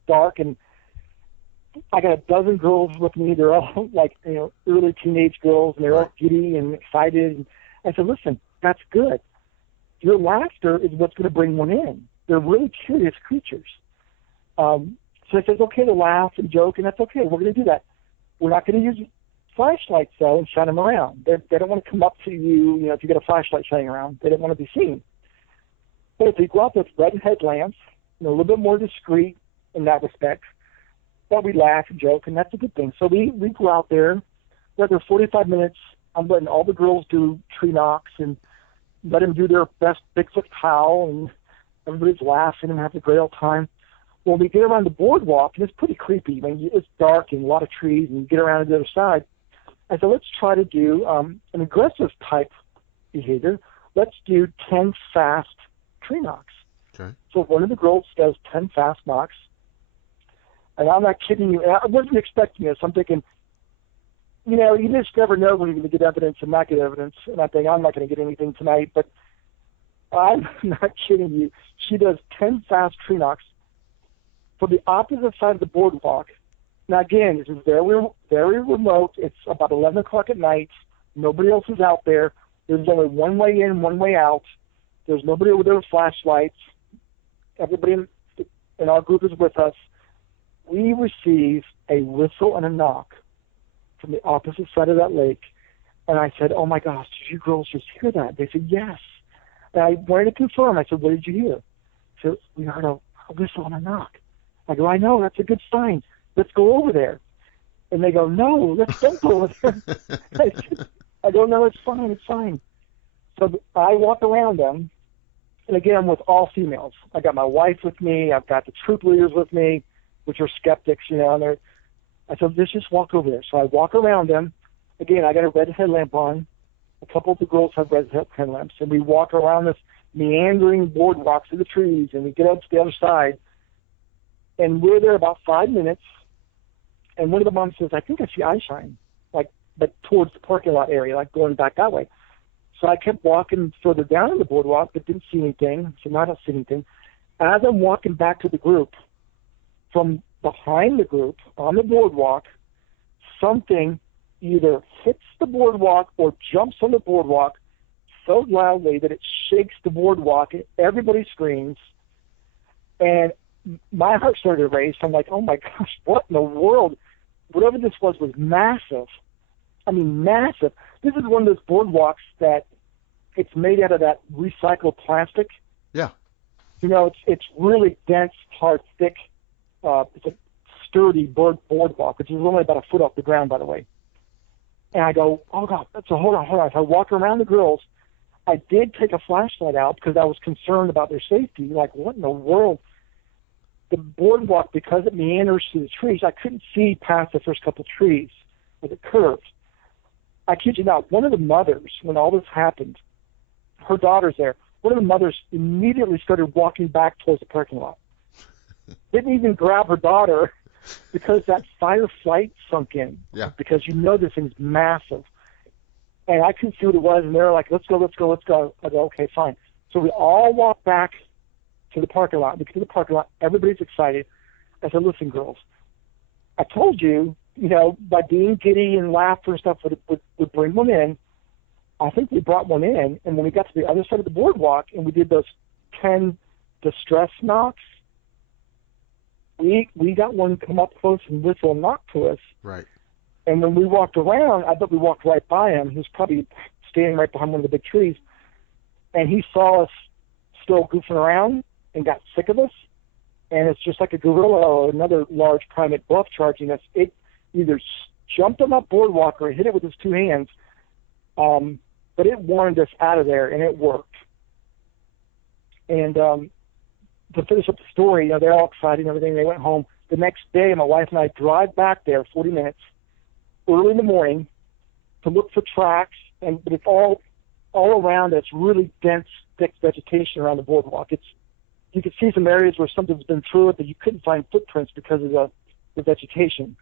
dark, and I got a dozen girls with me. They're all like, early teenage girls, and they're all giddy and excited. And I said, listen, that's good. Your laughter is what's going to bring one in. They're really curious creatures. So I said, it's okay to laugh and joke, and that's okay. We're going to do that. We're not going to use flashlights, though, and shine them around. They don't want to come up to you, if you got a flashlight shining around. They don't want to be seen. But if you go out with red headlamps, a little bit more discreet in that respect, but we laugh and joke, and that's a good thing. So we go out there. We're there 45 minutes. I'm letting all the girls do tree knocks and let them do their best Bigfoot howl, and everybody's laughing and having a great old time. When we get around the boardwalk, and it's pretty creepy. It's dark and a lot of trees, and you get around to the other side. I said, let's try to do an aggressive type behavior. Let's do 10 fast tree knocks. Okay. So one of the girls does 10 fast knocks. And I'm not kidding you. I wasn't expecting this. I'm thinking, you just never know when you're going to get evidence and not get evidence. And I think I'm not going to get anything tonight. But I'm not kidding you. She does 10 fast tree knocks for the opposite side of the boardwalk. Now, again, this is very, very remote. It's about 11 o'clock at night. Nobody else is out there. There's only one way in, one way out. There's nobody over there with flashlights. Everybody in our group is with us. We receive a whistle and a knock from the opposite side of that lake. And I said, oh, my gosh, did you girls just hear that? They said, yes. And I wanted to confirm. I said, what did you hear? They said, we heard a whistle and a knock. I go, I know, that's a good sign. Let's go over there. And they go, no, don't go over there. I go, no, it's fine. So I walk around them. And again, I'm with all females. I got my wife with me. I've got the troop leaders with me, which are skeptics, and I said, let's just walk over there. So I walk around them. Again, I got a red headlamp on. A couple of the girls have red headlamps. And we walk around this meandering boardwalk through the trees, and we get up to the other side. And we're there about 5 minutes. And one of the moms says, I think I see eye shine, but towards the parking lot area, like going back that way. So I kept walking further down in the boardwalk, but didn't see anything. So now I don't see anything. As I'm walking back to the group, from behind the group on the boardwalk, something either hits the boardwalk or jumps on the boardwalk so loudly that it shakes the boardwalk. Everybody screams. And my heart started to race. I'm like, oh, my gosh, what in the world? Whatever this was massive. I mean, massive. This is one of those boardwalks that it's made out of that recycled plastic. Yeah. You know, it's really dense, hard, thick. It's a sturdy boardwalk, which is only about a foot off the ground, by the way. And I go, oh, God, so hold on. So I walk around the grills. I did take a flashlight out because I was concerned about their safety. Like, what in the world? The boardwalk, because it meanders through the trees, I couldn't see past the first couple of trees as it curved. I kid you not, one of the mothers, when all this happened, her daughter's there, one of the mothers immediately started walking back towards the parking lot. Didn't even grab her daughter because that fight sunk in. Yeah. Because you know this thing's massive. And I couldn't see what it was, and they were like, let's go. I go, okay, fine. So we all walk back to the parking lot. We get to the parking lot. Everybody's excited. I said, listen, girls, I told you, you know, by being giddy and laughter and stuff would bring one in. I think we brought one in, and when we got to the other side of the boardwalk and we did those 10 distress knocks, we got one come up close and whistle and knock to us. Right. And when we walked around, I bet we walked right by him. He was probably standing right behind one of the big trees. And he saw us still goofing around and got sick of us. And it's just like a gorilla or another large primate bluff charging us. It either jumped on that boardwalk or hit it with his two hands. But it warned us out of there, and it worked. And to finish up the story, you know, they're all excited and everything. They went home. The next day, my wife and I drive back there 40 minutes early in the morning to look for tracks, but it's all around. It's really dense, thick vegetation around the boardwalk. You could see some areas where something's been through it, but you couldn't find footprints because of the vegetation.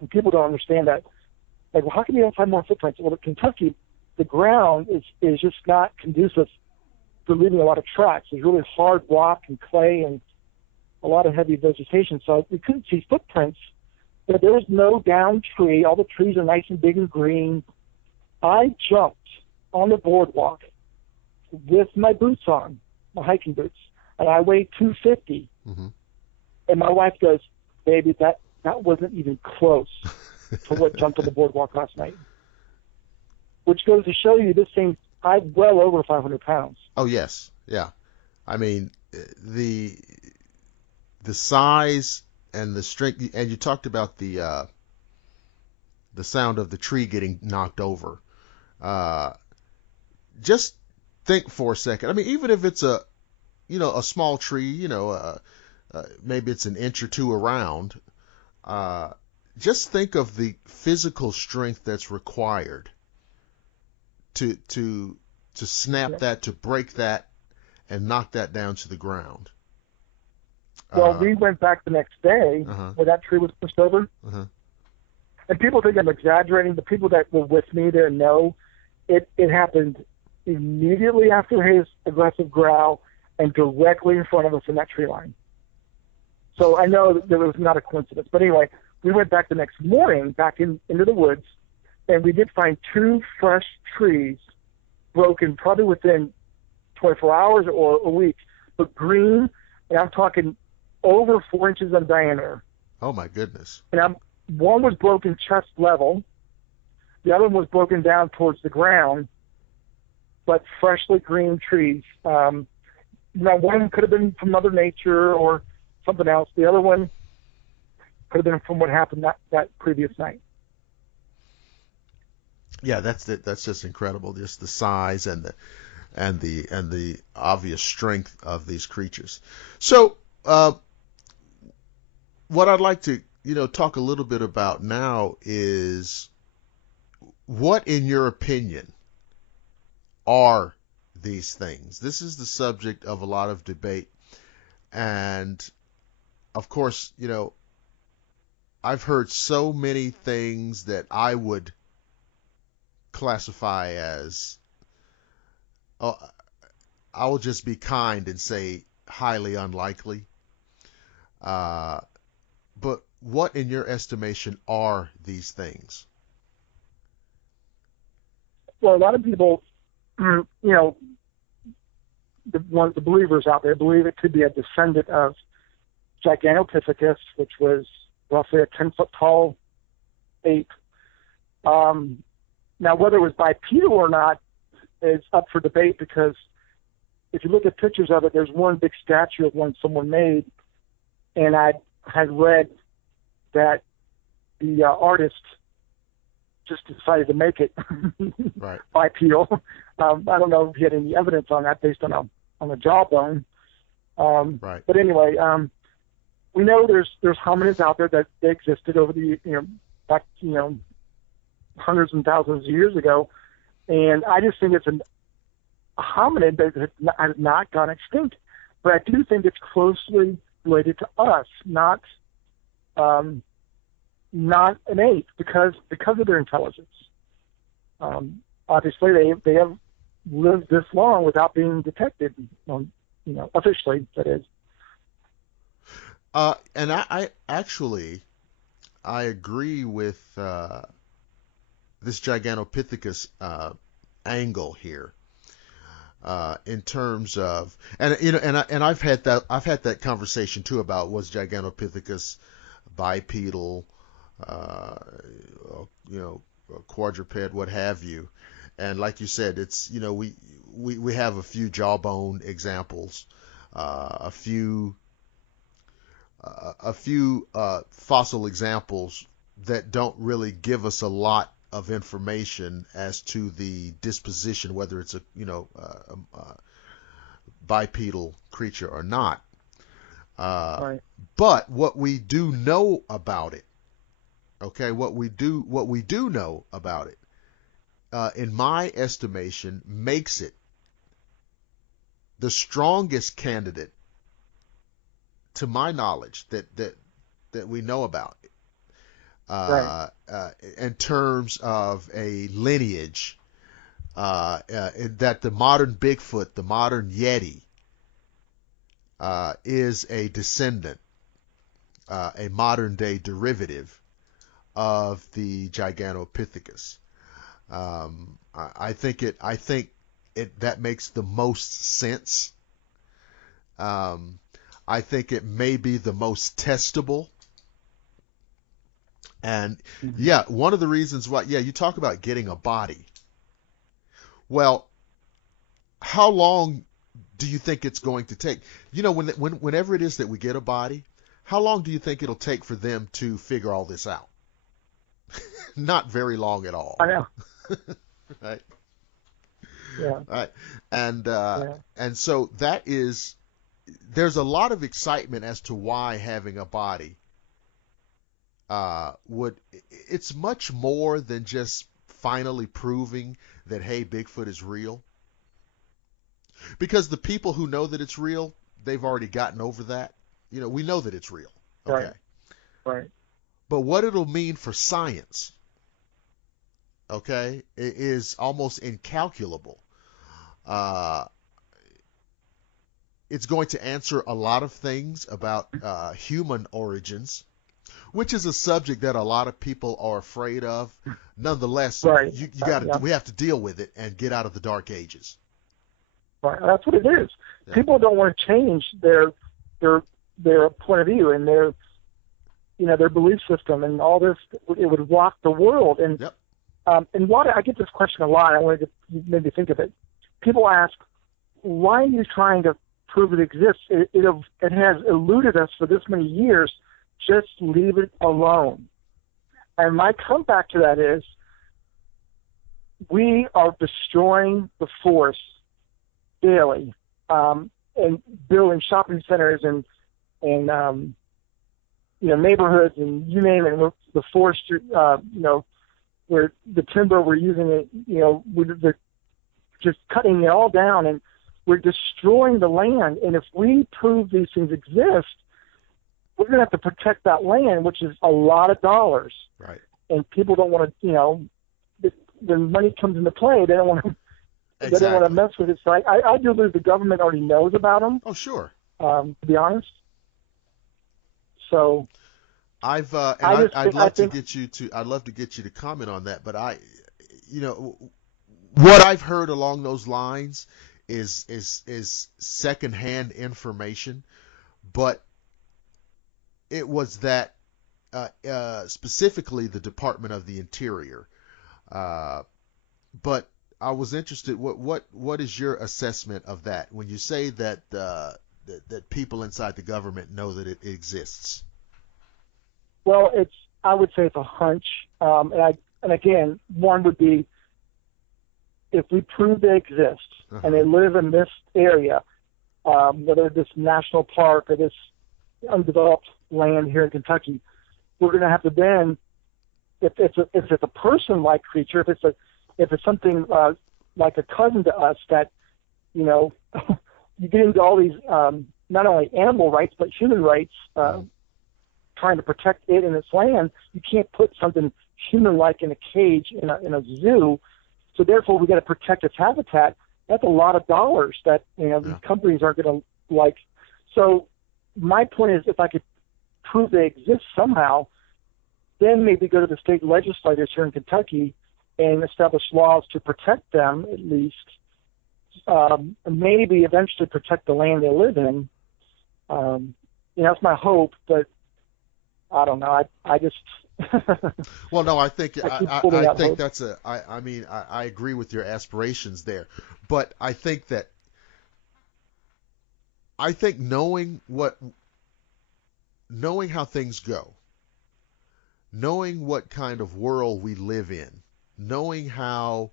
And people don't understand that. Like, well, how come you don't find more footprints? Well, in Kentucky, the ground is just not conducive for leaving a lot of tracks. There's really hard rock and clay and a lot of heavy vegetation. So we couldn't see footprints, but there was no downed tree. All the trees are nice and big and green. I jumped on the boardwalk with my boots on, my hiking boots, and I weighed 250. Mm-hmm. And my wife goes, baby, that wasn't even close to what jumped on the boardwalk last night. Which goes to show you this thing, I'm well over 500 pounds. Oh, yes. Yeah. I mean, the size and the strength, and you talked about the sound of the tree getting knocked over. Just think for a second. I mean, even if it's a small tree, maybe it's an inch or two around, just think of the physical strength that's required to snap that, to break that, and knock that down to the ground. Well, we went back the next day where that tree was pushed over. And people think I'm exaggerating. The people that were with me there know it happened immediately after his aggressive growl and directly in front of us in that tree line. So I know that it was not a coincidence. But anyway, we went back the next morning, back into the woods, and we did find 2 fresh trees broken probably within 24 hours or a week, but green, and I'm talking over 4 inches in diameter. Oh, my goodness. And one was broken chest level. The other one was broken down towards the ground, but freshly green trees. Now, one could have been from Mother Nature or something else. The other one could have been from what happened that previous night. Yeah, that's just incredible. Just the size and the obvious strength of these creatures. So, what I'd like to talk a little bit about now is what, in your opinion, are these things? This is the subject of a lot of debate, and of course, I've heard so many things that I would classify as, I will just be kind and say highly unlikely. But what, in your estimation, are these things? Well, a lot of people you know, the believers out there believe it could be a descendant of Gigantopithecus, which was roughly a 10-foot tall ape. Now, whether it was bipedal or not is up for debate, because if you look at pictures of it, there's one big statue of one someone made, and I had read that the artist just decided to make it right. bipedal. I don't know if he had any evidence on that based on a jawbone. Right. But anyway, we know there's hominids out there that they existed over the back hundreds and thousands of years ago, and I just think it's a hominid that has not gone extinct. But I do think it's closely related to us, not an ape, because of their intelligence. Obviously, they have lived this long without being detected, officially, that is. And I actually agree with this Gigantopithecus angle here, in terms of, and I've had that conversation too about, was Gigantopithecus bipedal, quadruped, what have you. And like you said, it's, we have a few jawbone examples, a few fossil examples that don't really give us a lot of information as to the disposition, whether it's a bipedal creature or not. Right. But what we do know about it, what we do know about it, in my estimation, makes it the strongest candidate, to my knowledge, that we know about, right. in terms of a lineage, that the modern Bigfoot, the modern Yeti, is a descendant, a modern day derivative of the Gigantopithecus. I think that makes the most sense. I think it may be the most testable. And yeah, one of the reasons why, you talk about getting a body. Well, how long do you think it's going to take? Whenever it is that we get a body, how long do you think it'll take for them to figure all this out? Not very long at all. I know. Right. Yeah. Right. And so there's a lot of excitement as to why having a body it's much more than just finally proving that, hey, Bigfoot is real. Because the people who know that it's real, they've already gotten over that. We know that it's real. Okay. Right. But what it'll mean for science, okay, is almost incalculable. It's going to answer a lot of things about human origins, which is a subject that a lot of people are afraid of. Nonetheless, right. We have to deal with it and get out of the dark ages. Right. That's what it is. Yeah. People don't want to change their point of view and their belief system and all this. It would rock the world. And yep. And I get this question a lot. I wanted to maybe think of it. People ask, why are you trying to prove it exists? It has eluded us for this many years. Just leave it alone. And my comeback to that is, we are destroying the forest daily, and building shopping centers and neighborhoods and you name it. The forest, where the timber we're using it, we're just cutting it all down, and we're destroying the land. And if we prove these things exist, we're going to have to protect that land, which is a lot of dollars. Right. And people don't want to, when money comes into play, they don't want to. Exactly. They don't want to mess with it. So I do believe the government already knows about them. Oh, sure. To be honest. So. I'd love to get you to comment on that, but what I've heard along those lines is secondhand information, but it was that specifically the Department of the Interior. But I was interested. What is your assessment of that when you say that that people inside the government know that it exists? Well, I would say it's a hunch, and again, one would be if we prove they exist and they live in this area, whether this national park or this undeveloped land here in Kentucky, we're going to have to then, if it's a person-like creature, if it's something like a cousin to us that, you know, you get into all these not only animal rights but human rights, trying to protect it and its land. You can't put something human-like in a cage in a zoo. So therefore, we got to protect its habitat. That's a lot of dollars that these companies aren't going to like. So my point is, if I could prove they exist somehow, then maybe go to the state legislators here in Kentucky and establish laws to protect them, at least. Maybe eventually protect the land they live in. That's my hope, but I don't know. I just. Well, no, I think hope. that's I agree with your aspirations there, but I think knowing how things go, knowing what kind of world we live in, knowing how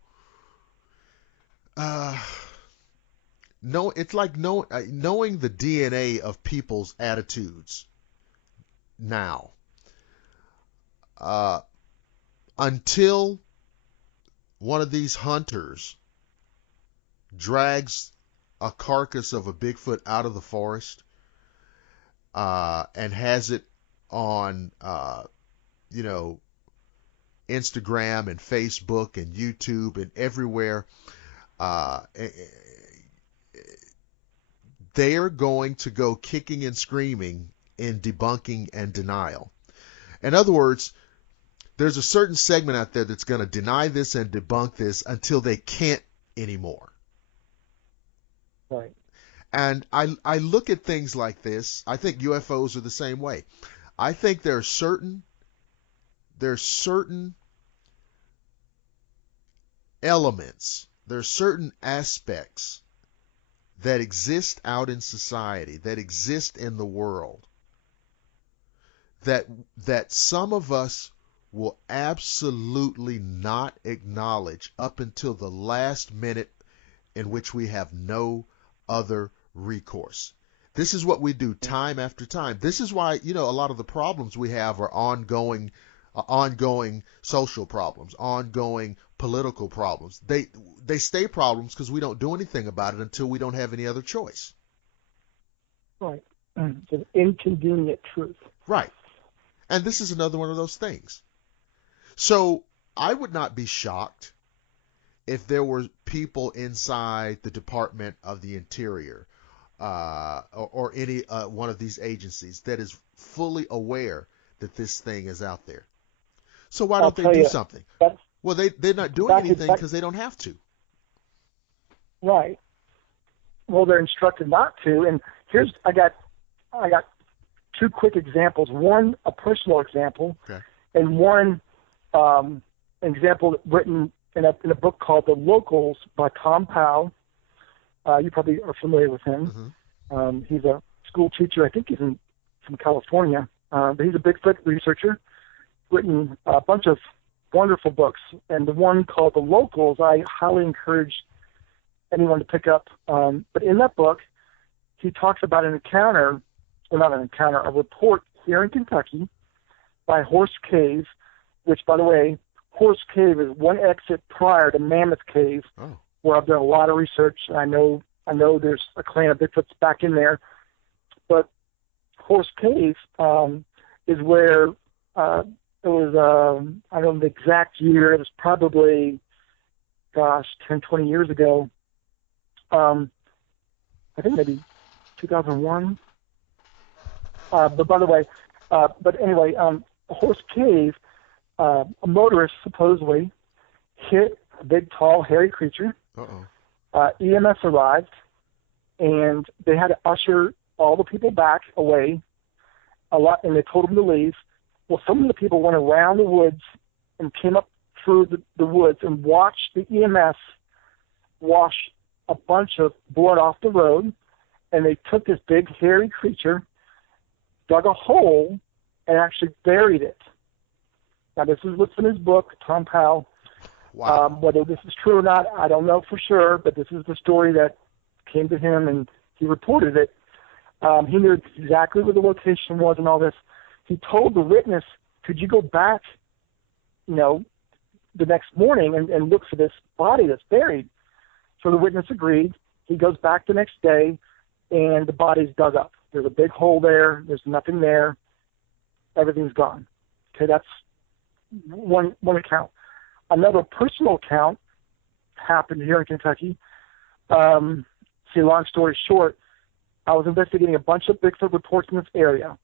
it's like knowing the DNA of people's attitudes now. Until one of these hunters drags a carcass of a Bigfoot out of the forest and has it on Instagram and Facebook and YouTube and everywhere, they're going to go kicking and screaming in debunking and denial. In other words, there's a certain segment out there that's going to deny this and debunk this until they can't anymore. Right. And I look at things like this. I think UFOs are the same way. I think there's certain elements, there's certain aspects that exist out in society, that exist in the world, that some of us will absolutely not acknowledge up until the last minute, in which we have no other recourse. This is what we do time after time. This is why, a lot of the problems we have are ongoing social problems, ongoing political problems. They stay problems because we don't do anything about it until we don't have any other choice. Right. It's an inconvenient truth. Right. And this is another one of those things. So I would not be shocked if there were people inside the Department of the Interior or any one of these agencies that is fully aware that this thing is out there. So why don't they do something? Well, they're not doing anything because they don't have to. Right. Well, they're instructed not to. And I got two quick examples. One, a personal example, okay, and one an example written in a book called The Locals by Tom Powell. You probably are familiar with him. Mm-hmm. He's a school teacher. I think he's from California. But he's a Bigfoot researcher, written a bunch of wonderful books. And the one called The Locals, I highly encourage anyone to pick up. But in that book, he talks about a report here in Kentucky by Horse Cave, which, by the way, Horse Cave is one exit prior to Mammoth Cave, where I've done a lot of research. And I know there's a clan of Bigfoots back in there. But Horse Cave is where it was, I don't know the exact year. It was probably, 10, 20 years ago. I think maybe 2001. But by the way, Horse Cave, a motorist supposedly hit a big, tall, hairy creature. Uh-oh. EMS arrived, and they had to usher all the people back away and they told them to leave. Well, some of the people went around the woods and came up through the woods and watched the EMS wash a bunch of blood off the road, and they took this big, hairy creature, dug a hole, and actually buried it. Now, this is what's in his book, Tom Powell. Wow. Whether this is true or not, I don't know for sure, but this is the story that came to him, and he reported it. He knew exactly where the location was and all this. He told the witness, could you go back, the next morning and look for this body that's buried? So the witness agreed. He goes back the next day, and the body's dug up. There's a big hole there. There's nothing there. Everything's gone. Okay, that's one account. Another personal account happened here in Kentucky. Long story short, I was investigating a bunch of Bigfoot reports in this area.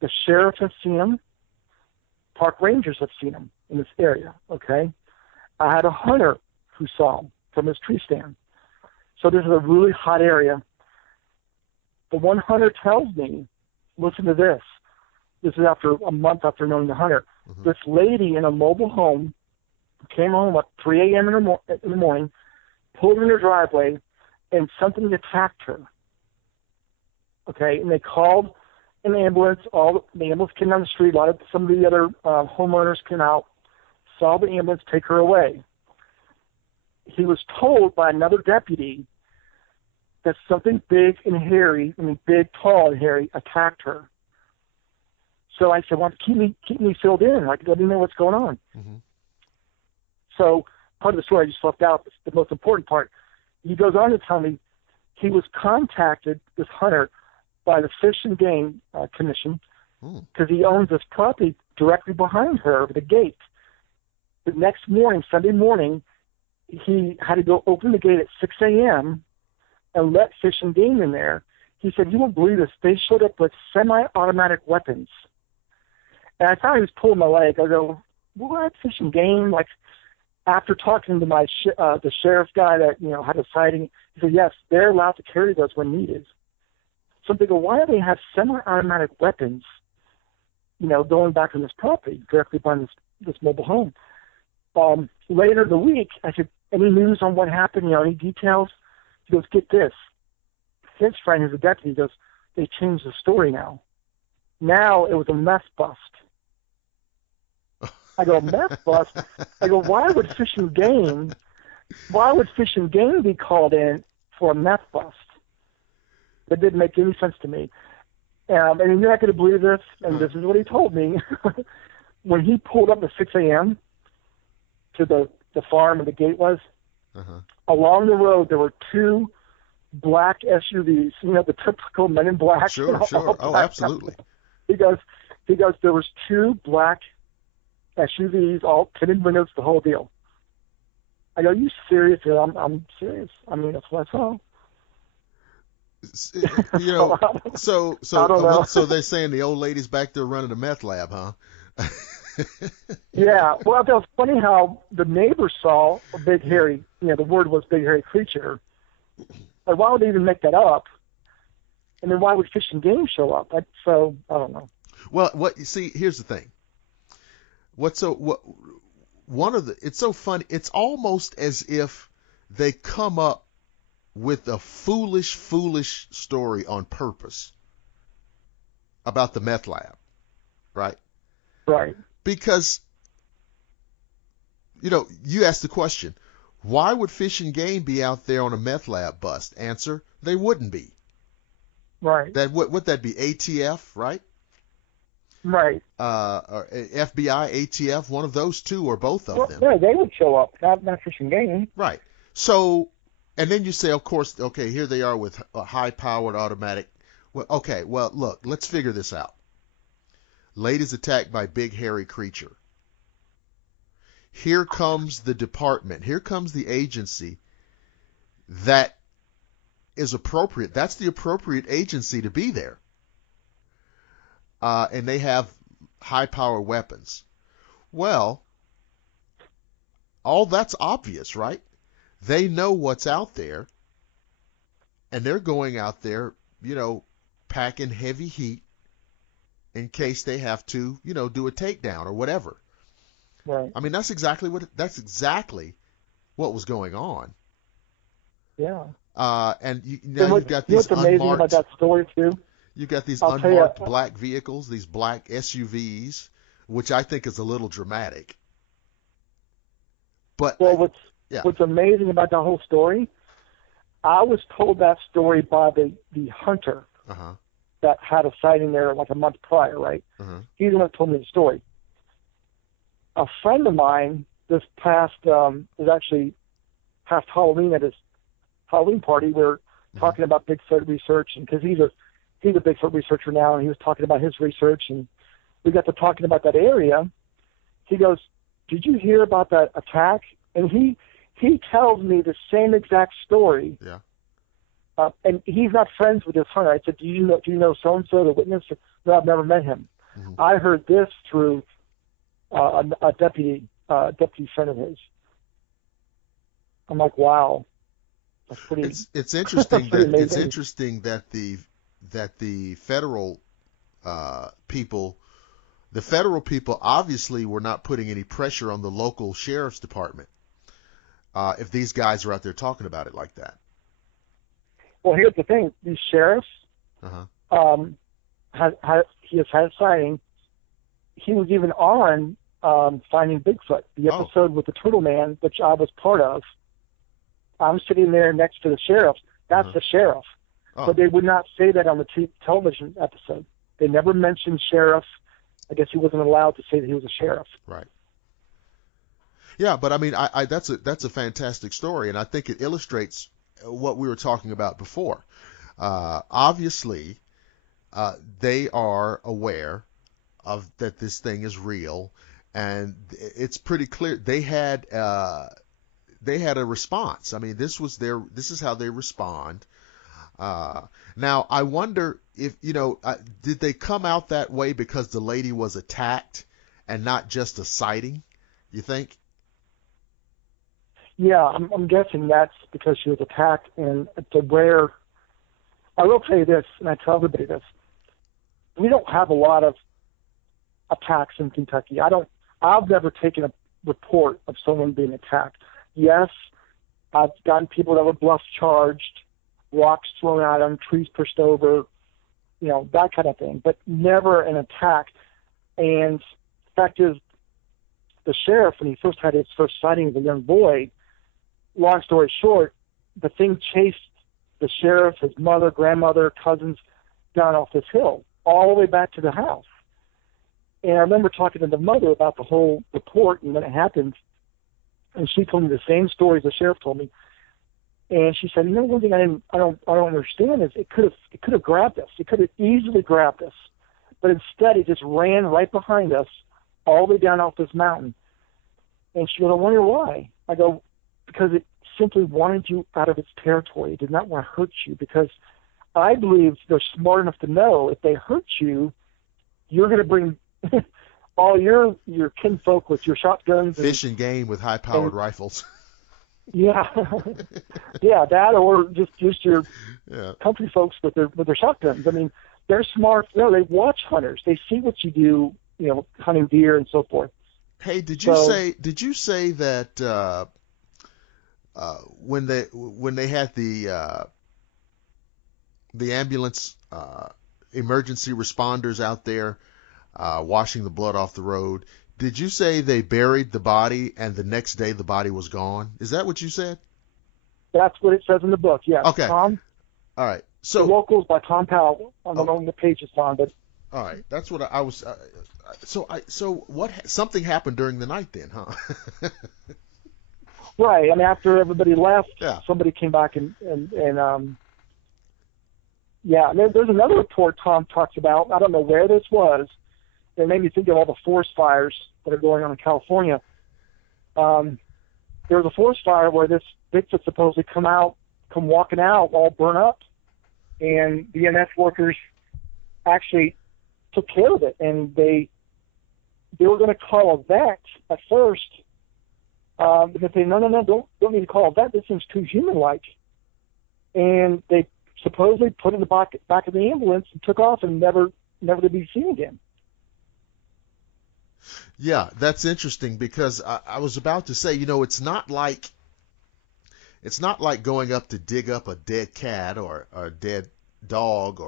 The sheriff has seen them. Park rangers have seen them in this area, okay? I had a hunter who saw them from his tree stand. So this is a really hot area. The one hunter tells me, listen to this. This is after a month after knowing the hunter. Mm-hmm. This lady in a mobile home came home at 3 a.m. in the morning, pulled in her driveway, and something attacked her. Okay, and they called an ambulance. The ambulance came down the street. Some of the other homeowners came out, saw the ambulance take her away. He was told by another deputy that something big and hairy, big, tall, and hairy, attacked her. So I said, well, keep me filled in. Let me know what's going on. Mm-hmm. So part of the story I just left out, the most important part. He goes on to tell me he was contacted, this hunter, by the Fish and Game Commission because he owns this property directly behind her over the gate. The next morning, Sunday morning, he had to go open the gate at 6 a.m. and let Fish and Game in there. He said, you won't believe this. They showed up with semi-automatic weapons. And I thought he was pulling my leg. I go, what, Fish and Game? After talking to my the sheriff's guy that had a sighting, he said, yes, they're allowed to carry those when needed. So they go, why do they have semi-automatic weapons, going back on this property, directly behind this mobile home? Later the week, I said, any news on what happened, any details? He goes, get this. His friend, who's a deputy, goes, they changed the story now. Now it was a meth bust. I go, meth bust? I go, why would Fish and Game be called in for a meth bust? That didn't make any sense to me. And you're not going to believe this, and this is what he told me. When he pulled up at 6 a.m. to the farm where the gate was, along the road there were two black SUVs, the typical Men in Black. Sure. Oh, absolutely. He goes, there was two black SUVs, all tinted windows, the whole deal. I go, are you serious? I'm serious. That's what I saw. So they're saying the old lady's back there running a meth lab, huh? Yeah. Well, it was funny how the neighbor saw a big hairy, the word was big hairy creature. Like, why would they even make that up? And then why would Fish and Game show up? I don't know. Well, here's the thing. It's so funny. It's almost as if they come up with a foolish story on purpose about the meth lab, right? Right. Because, you asked the question, why would Fish and Game be out there on a meth lab bust? Answer, they wouldn't be. Right. Would that be ATF, right? Right. Or FBI, ATF, one of those two or both of them. Yeah, they would show up, not Fish and Game. Right. So, and then you say, of course, okay, here they are with a high-powered automatic. Well, look, let's figure this out. Lady's attacked by big hairy creature. Here comes the department. Here comes the agency that is appropriate. That's the appropriate agency to be there. And they have high-power weapons. Well, all that's obvious, right? They know what's out there, and they're going out there, packing heavy heat in case they have to, do a takedown or whatever. Right. I mean, that's exactly what was going on. Yeah. And you've got these what's amazing about that story too? You've got these unmarked black vehicles, these black SUVs, which I think is a little dramatic. But what's amazing about that whole story, I was told that story by the hunter that had a sighting there like a month prior, right? He's the one that told me the story. A friend of mine this past was actually past Halloween at his Halloween party. We're talking about Bigfoot research, and because he's a Bigfoot researcher now, and he was talking about his research, and we got to talking about that area. He goes, "Did you hear about that attack?" And he tells me the same exact story. Yeah. And he's not friends with this hunter. I said, "Do you know so and so, the witness?" No, I've never met him. I heard this through a deputy friend of his. I'm like, wow. That's pretty. It's interesting it's interesting that the federal people obviously were not putting any pressure on the local sheriff's department if these guys are out there talking about it like that. Well, here's the thing: these sheriffs, he has had a sighting. He was even on Finding Bigfoot, the episode with the Turtle Man, which I was part of. I'm sitting there next to the sheriff. That's the sheriff. But they would not say that on the television episode. They never mentioned sheriff. I guess he wasn't allowed to say that he was a sheriff. Right. Yeah, but I mean, I that's a fantastic story, and I think it illustrates what we were talking about before. Obviously, they are aware of that this thing is real, and it's pretty clear they had a response. I mean, this is how they respond. Now, I wonder if, did they come out that way because the lady was attacked and not just a sighting, you think? Yeah, I'm guessing that's because she was attacked. And to where, I will tell you this, and I tell everybody this, we don't have a lot of attacks in Kentucky. I've never taken a report of someone being attacked. Yes, I've gotten people that were bluff charged, rocks thrown at them, trees pushed over, that kind of thing, but never an attack. And the fact is, the sheriff, when he first had his first sighting of a young boy, long story short, the thing chased the sheriff, his mother, grandmother, cousins down off this hill, all the way back to the house. And I remember talking to the mother about the whole report and when it happened, and she told me the same stories the sheriff told me. And she said, one thing I don't understand is it could have grabbed us. It could have easily grabbed us, but instead it just ran right behind us, all the way down off this mountain. And she goes, I wonder why. I go, because it simply wanted you out of its territory. It did not want to hurt you, because I believe they're smart enough to know if they hurt you, you're going to bring all your kinfolk with your shotguns, fish and game with high-powered rifles. Yeah, yeah, that or just your country folks with their shotguns. I mean, they're smart. They watch hunters. They see what you do, hunting deer and so forth. Hey, did you say that when they had the ambulance emergency responders out there washing the blood off the road, did you say they buried the body and the next day the body was gone? Is that what you said? That's what it says in the book, yeah. Okay. Tom? All right. So The Locals by Tom Powell on the page is on, but... All right. That's what I was... So something happened during the night then, huh? Right. I mean, after everybody left, somebody came back and yeah. There's another report Tom talks about. I don't know where this was. It made me think of all the forest fires that are going on in California. There was a forest fire where this Bigfoot supposedly come walking out, all burnt up, and the EMS workers actually took care of it, and they were going to call a vet at first, They say, no, don't need to call that. This seems too human-like. And they supposedly put it in the back of the ambulance and took off and never to be seen again. Yeah, that's interesting because I was about to say, it's not like going up to dig up a dead cat or a dead dog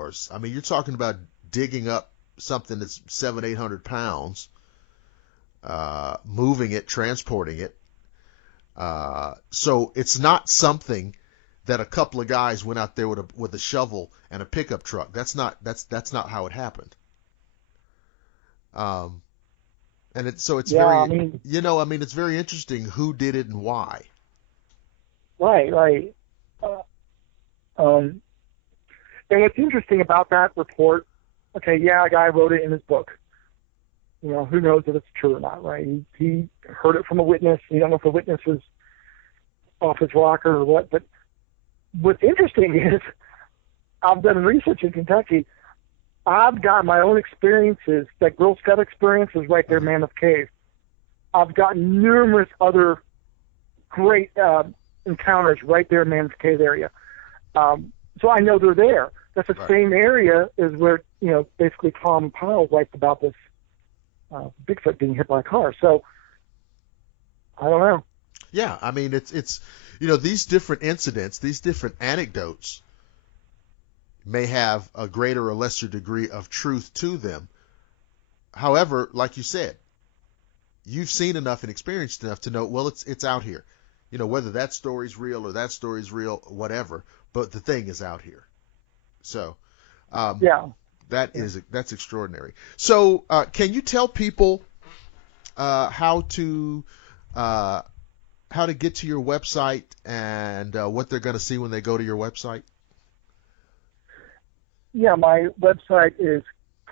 you're talking about digging up something that's 700-800 pounds, moving it, transporting it. So it's not something that a couple of guys went out there with a shovel and a pickup truck. That's not how it happened. And it's very, it's very interesting who did it and why. Right. And what's interesting about that report, a guy wrote it in his book. Who knows if it's true or not, right? He heard it from a witness. You don't know if the witness was off his rocker or what. But what's interesting is I've done research in Kentucky. I've got my own experiences, that Girl Scout experience is right there, Mammoth Cave. I've got numerous other great encounters right there in Mammoth Cave area. So I know they're there. That's the same area as where, basically Tom Powell writes about this Bigfoot being hit by a car. So I don't know. Yeah, it's these different incidents, these different anecdotes may have a greater or lesser degree of truth to them. However, like you said, you've seen enough and experienced enough to know, well, it's out here. Whether that story's real or that story's real, whatever, but the thing is out here. So, that's extraordinary. So, can you tell people how to get to your website and what they're going to see when they go to your website? Yeah, my website is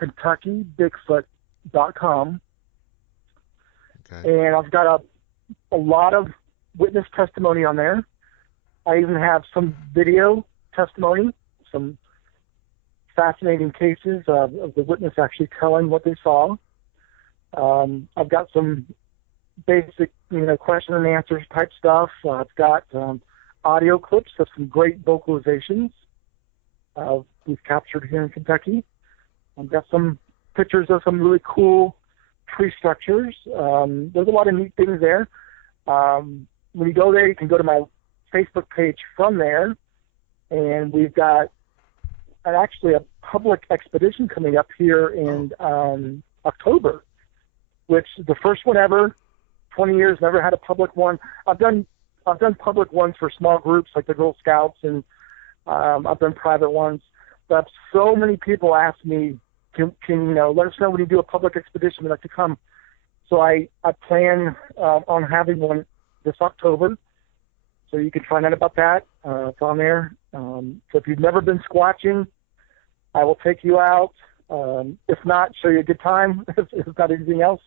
KentcukyBigfoot.com. Okay. And I've got a lot of witness testimony on there. I even have some video testimony, some fascinating cases of the witness actually telling what they saw. I've got some basic, question and answers type stuff. I've got audio clips of some great vocalizations we've captured here in Kentucky. I've got some pictures of some really cool tree structures. There's a lot of neat things there. When you go there, you can go to my Facebook page from there, and we've got actually a public expedition coming up here in October, which is the first one ever. 20 years, never had a public one. I've done public ones for small groups like the Girl Scouts, and I've done private ones. But so many people ask me, can let us know when you do a public expedition, we'd like to come. So I plan on having one this October. So you can find out about that. It's on there. So if you've never been squatching, I will take you out. If not, show you a good time. If not anything else,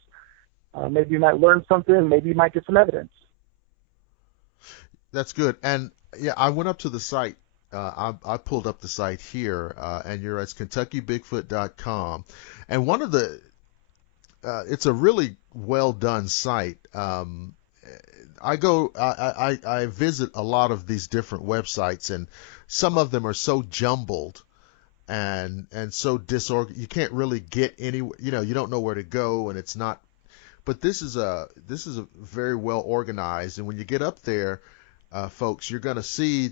maybe you might learn something. Maybe you might get some evidence. That's good. And yeah, I went up to the site. I pulled up the site here, and you're at KentcukyBigfoot.com. And one of the, it's a really well done site. I visit a lot of these different websites, and some of them are so jumbled and so disorganized. You can't really get any, you don't know where to go, and it's not. But this is a very well organized, and when you get up there, folks, you're going to see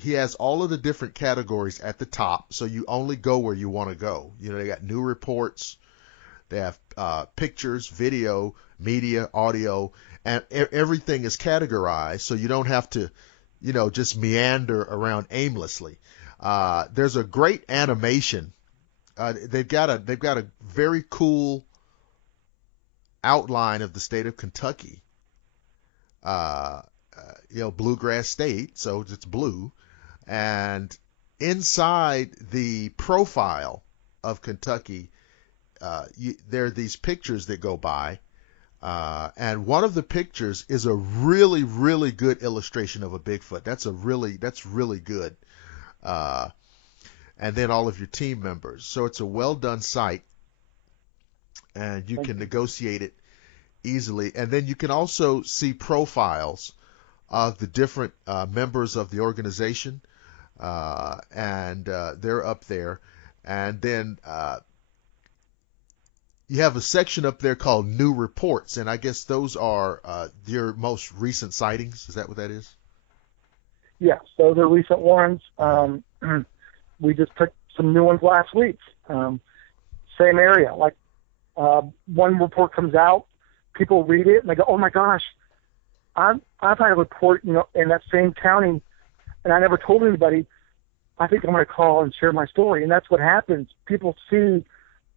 he has all of the different categories at the top, so you only go where you want to go. They got new reports, they have pictures, video, media, audio, and everything is categorized, so you don't have to, just meander around aimlessly. There's a great animation. They've got a very cool outline of the state of Kentucky. Bluegrass state, so it's blue, and inside the profile of Kentucky, there are these pictures that go by, and one of the pictures is a really, really good illustration of a Bigfoot. That's really good. And then all of your team members. So it's a well done site, and you can negotiate it easily. And then you can also see profiles of the different members of the organization, and they're up there. And then you have a section up there called New Reports, and I guess those are your most recent sightings. Is that what that is? Yes, those are recent ones. We just took some new ones last week. Same area. Like one report comes out, people read it, and they go, "Oh my gosh, I've had a report, in that same county, and I never told anybody. I think I'm going to call and share my story." And that's what happens. People see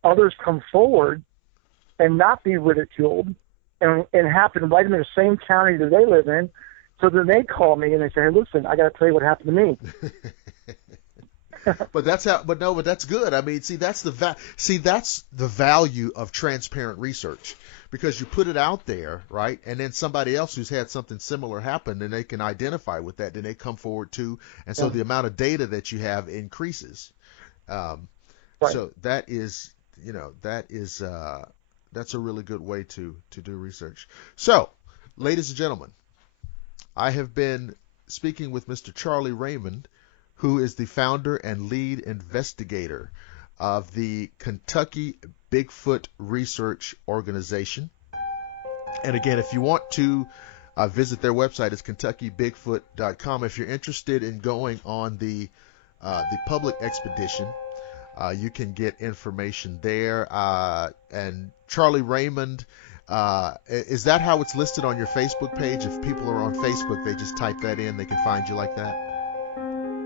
others come forward and not be ridiculed, and happen right in the same county that they live in. So then they call me and they say, "Hey, listen, I got to tell you what happened to me." But that's good. I mean, that's the value of transparent research, because you put it out there, right? And then somebody else who's had something similar happen, and they can identify with that, then they come forward too. And so the amount of data that you have increases. Right. So that's a really good way to do research. So, ladies and gentlemen, I have been speaking with Mr. Charlie Raymond, who is the founder and lead investigator of the Kentcuky Bigfoot Research Organization. And again, if you want to visit their website, it's KentcukyBigfoot.com. If you're interested in going on the public expedition, you can get information there. And Charlie Raymond, is that how it's listed on your Facebook page? If people are on Facebook, they just type that in, they can find you like that?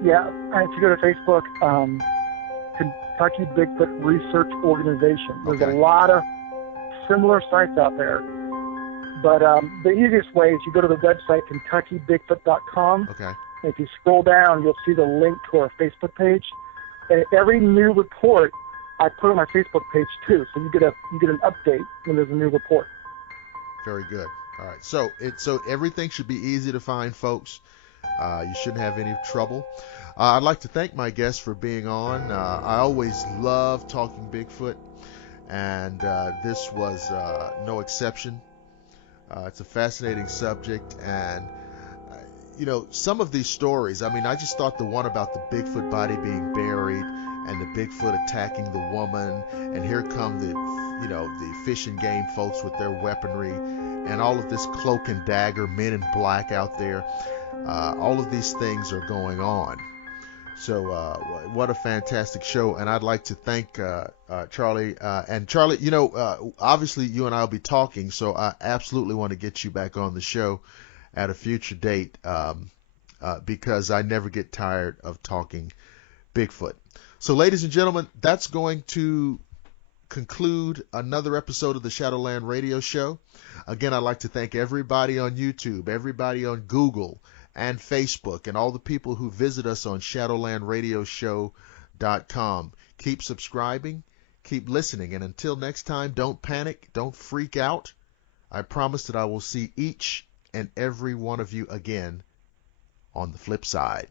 Yeah, if you go to Facebook, Kentcuky Bigfoot Research Organization. There's a lot of similar sites out there. But the easiest way is you go to the website, KentcukyBigfoot.com. Okay. And if you scroll down, you'll see the link to our Facebook page. And every new report I put on my Facebook page too, so you get an update when there's a new report. Very good. All right. So everything should be easy to find, folks. You shouldn't have any trouble. I'd like to thank my guests for being on. I always love talking Bigfoot, and this was no exception. It's a fascinating subject, and some of these stories, I mean, I just thought the one about the Bigfoot body being buried and the Bigfoot attacking the woman, and here come the fish and game folks with their weaponry, and all of this cloak and dagger, men in black out there. All of these things are going on. So what a fantastic show, and I'd like to thank Charlie. And Charlie, obviously you and I will be talking, so I absolutely want to get you back on the show at a future date, because I never get tired of talking Bigfoot. So, ladies and gentlemen, that's going to conclude another episode of the Shadowland Radio Show. Again, I'd like to thank everybody on YouTube, everybody on Google and Facebook, and all the people who visit us on ShadowlandRadioshow.com. Keep subscribing, keep listening, and until next time, don't panic, don't freak out. I promise that I will see each and every one of you again on the flip side.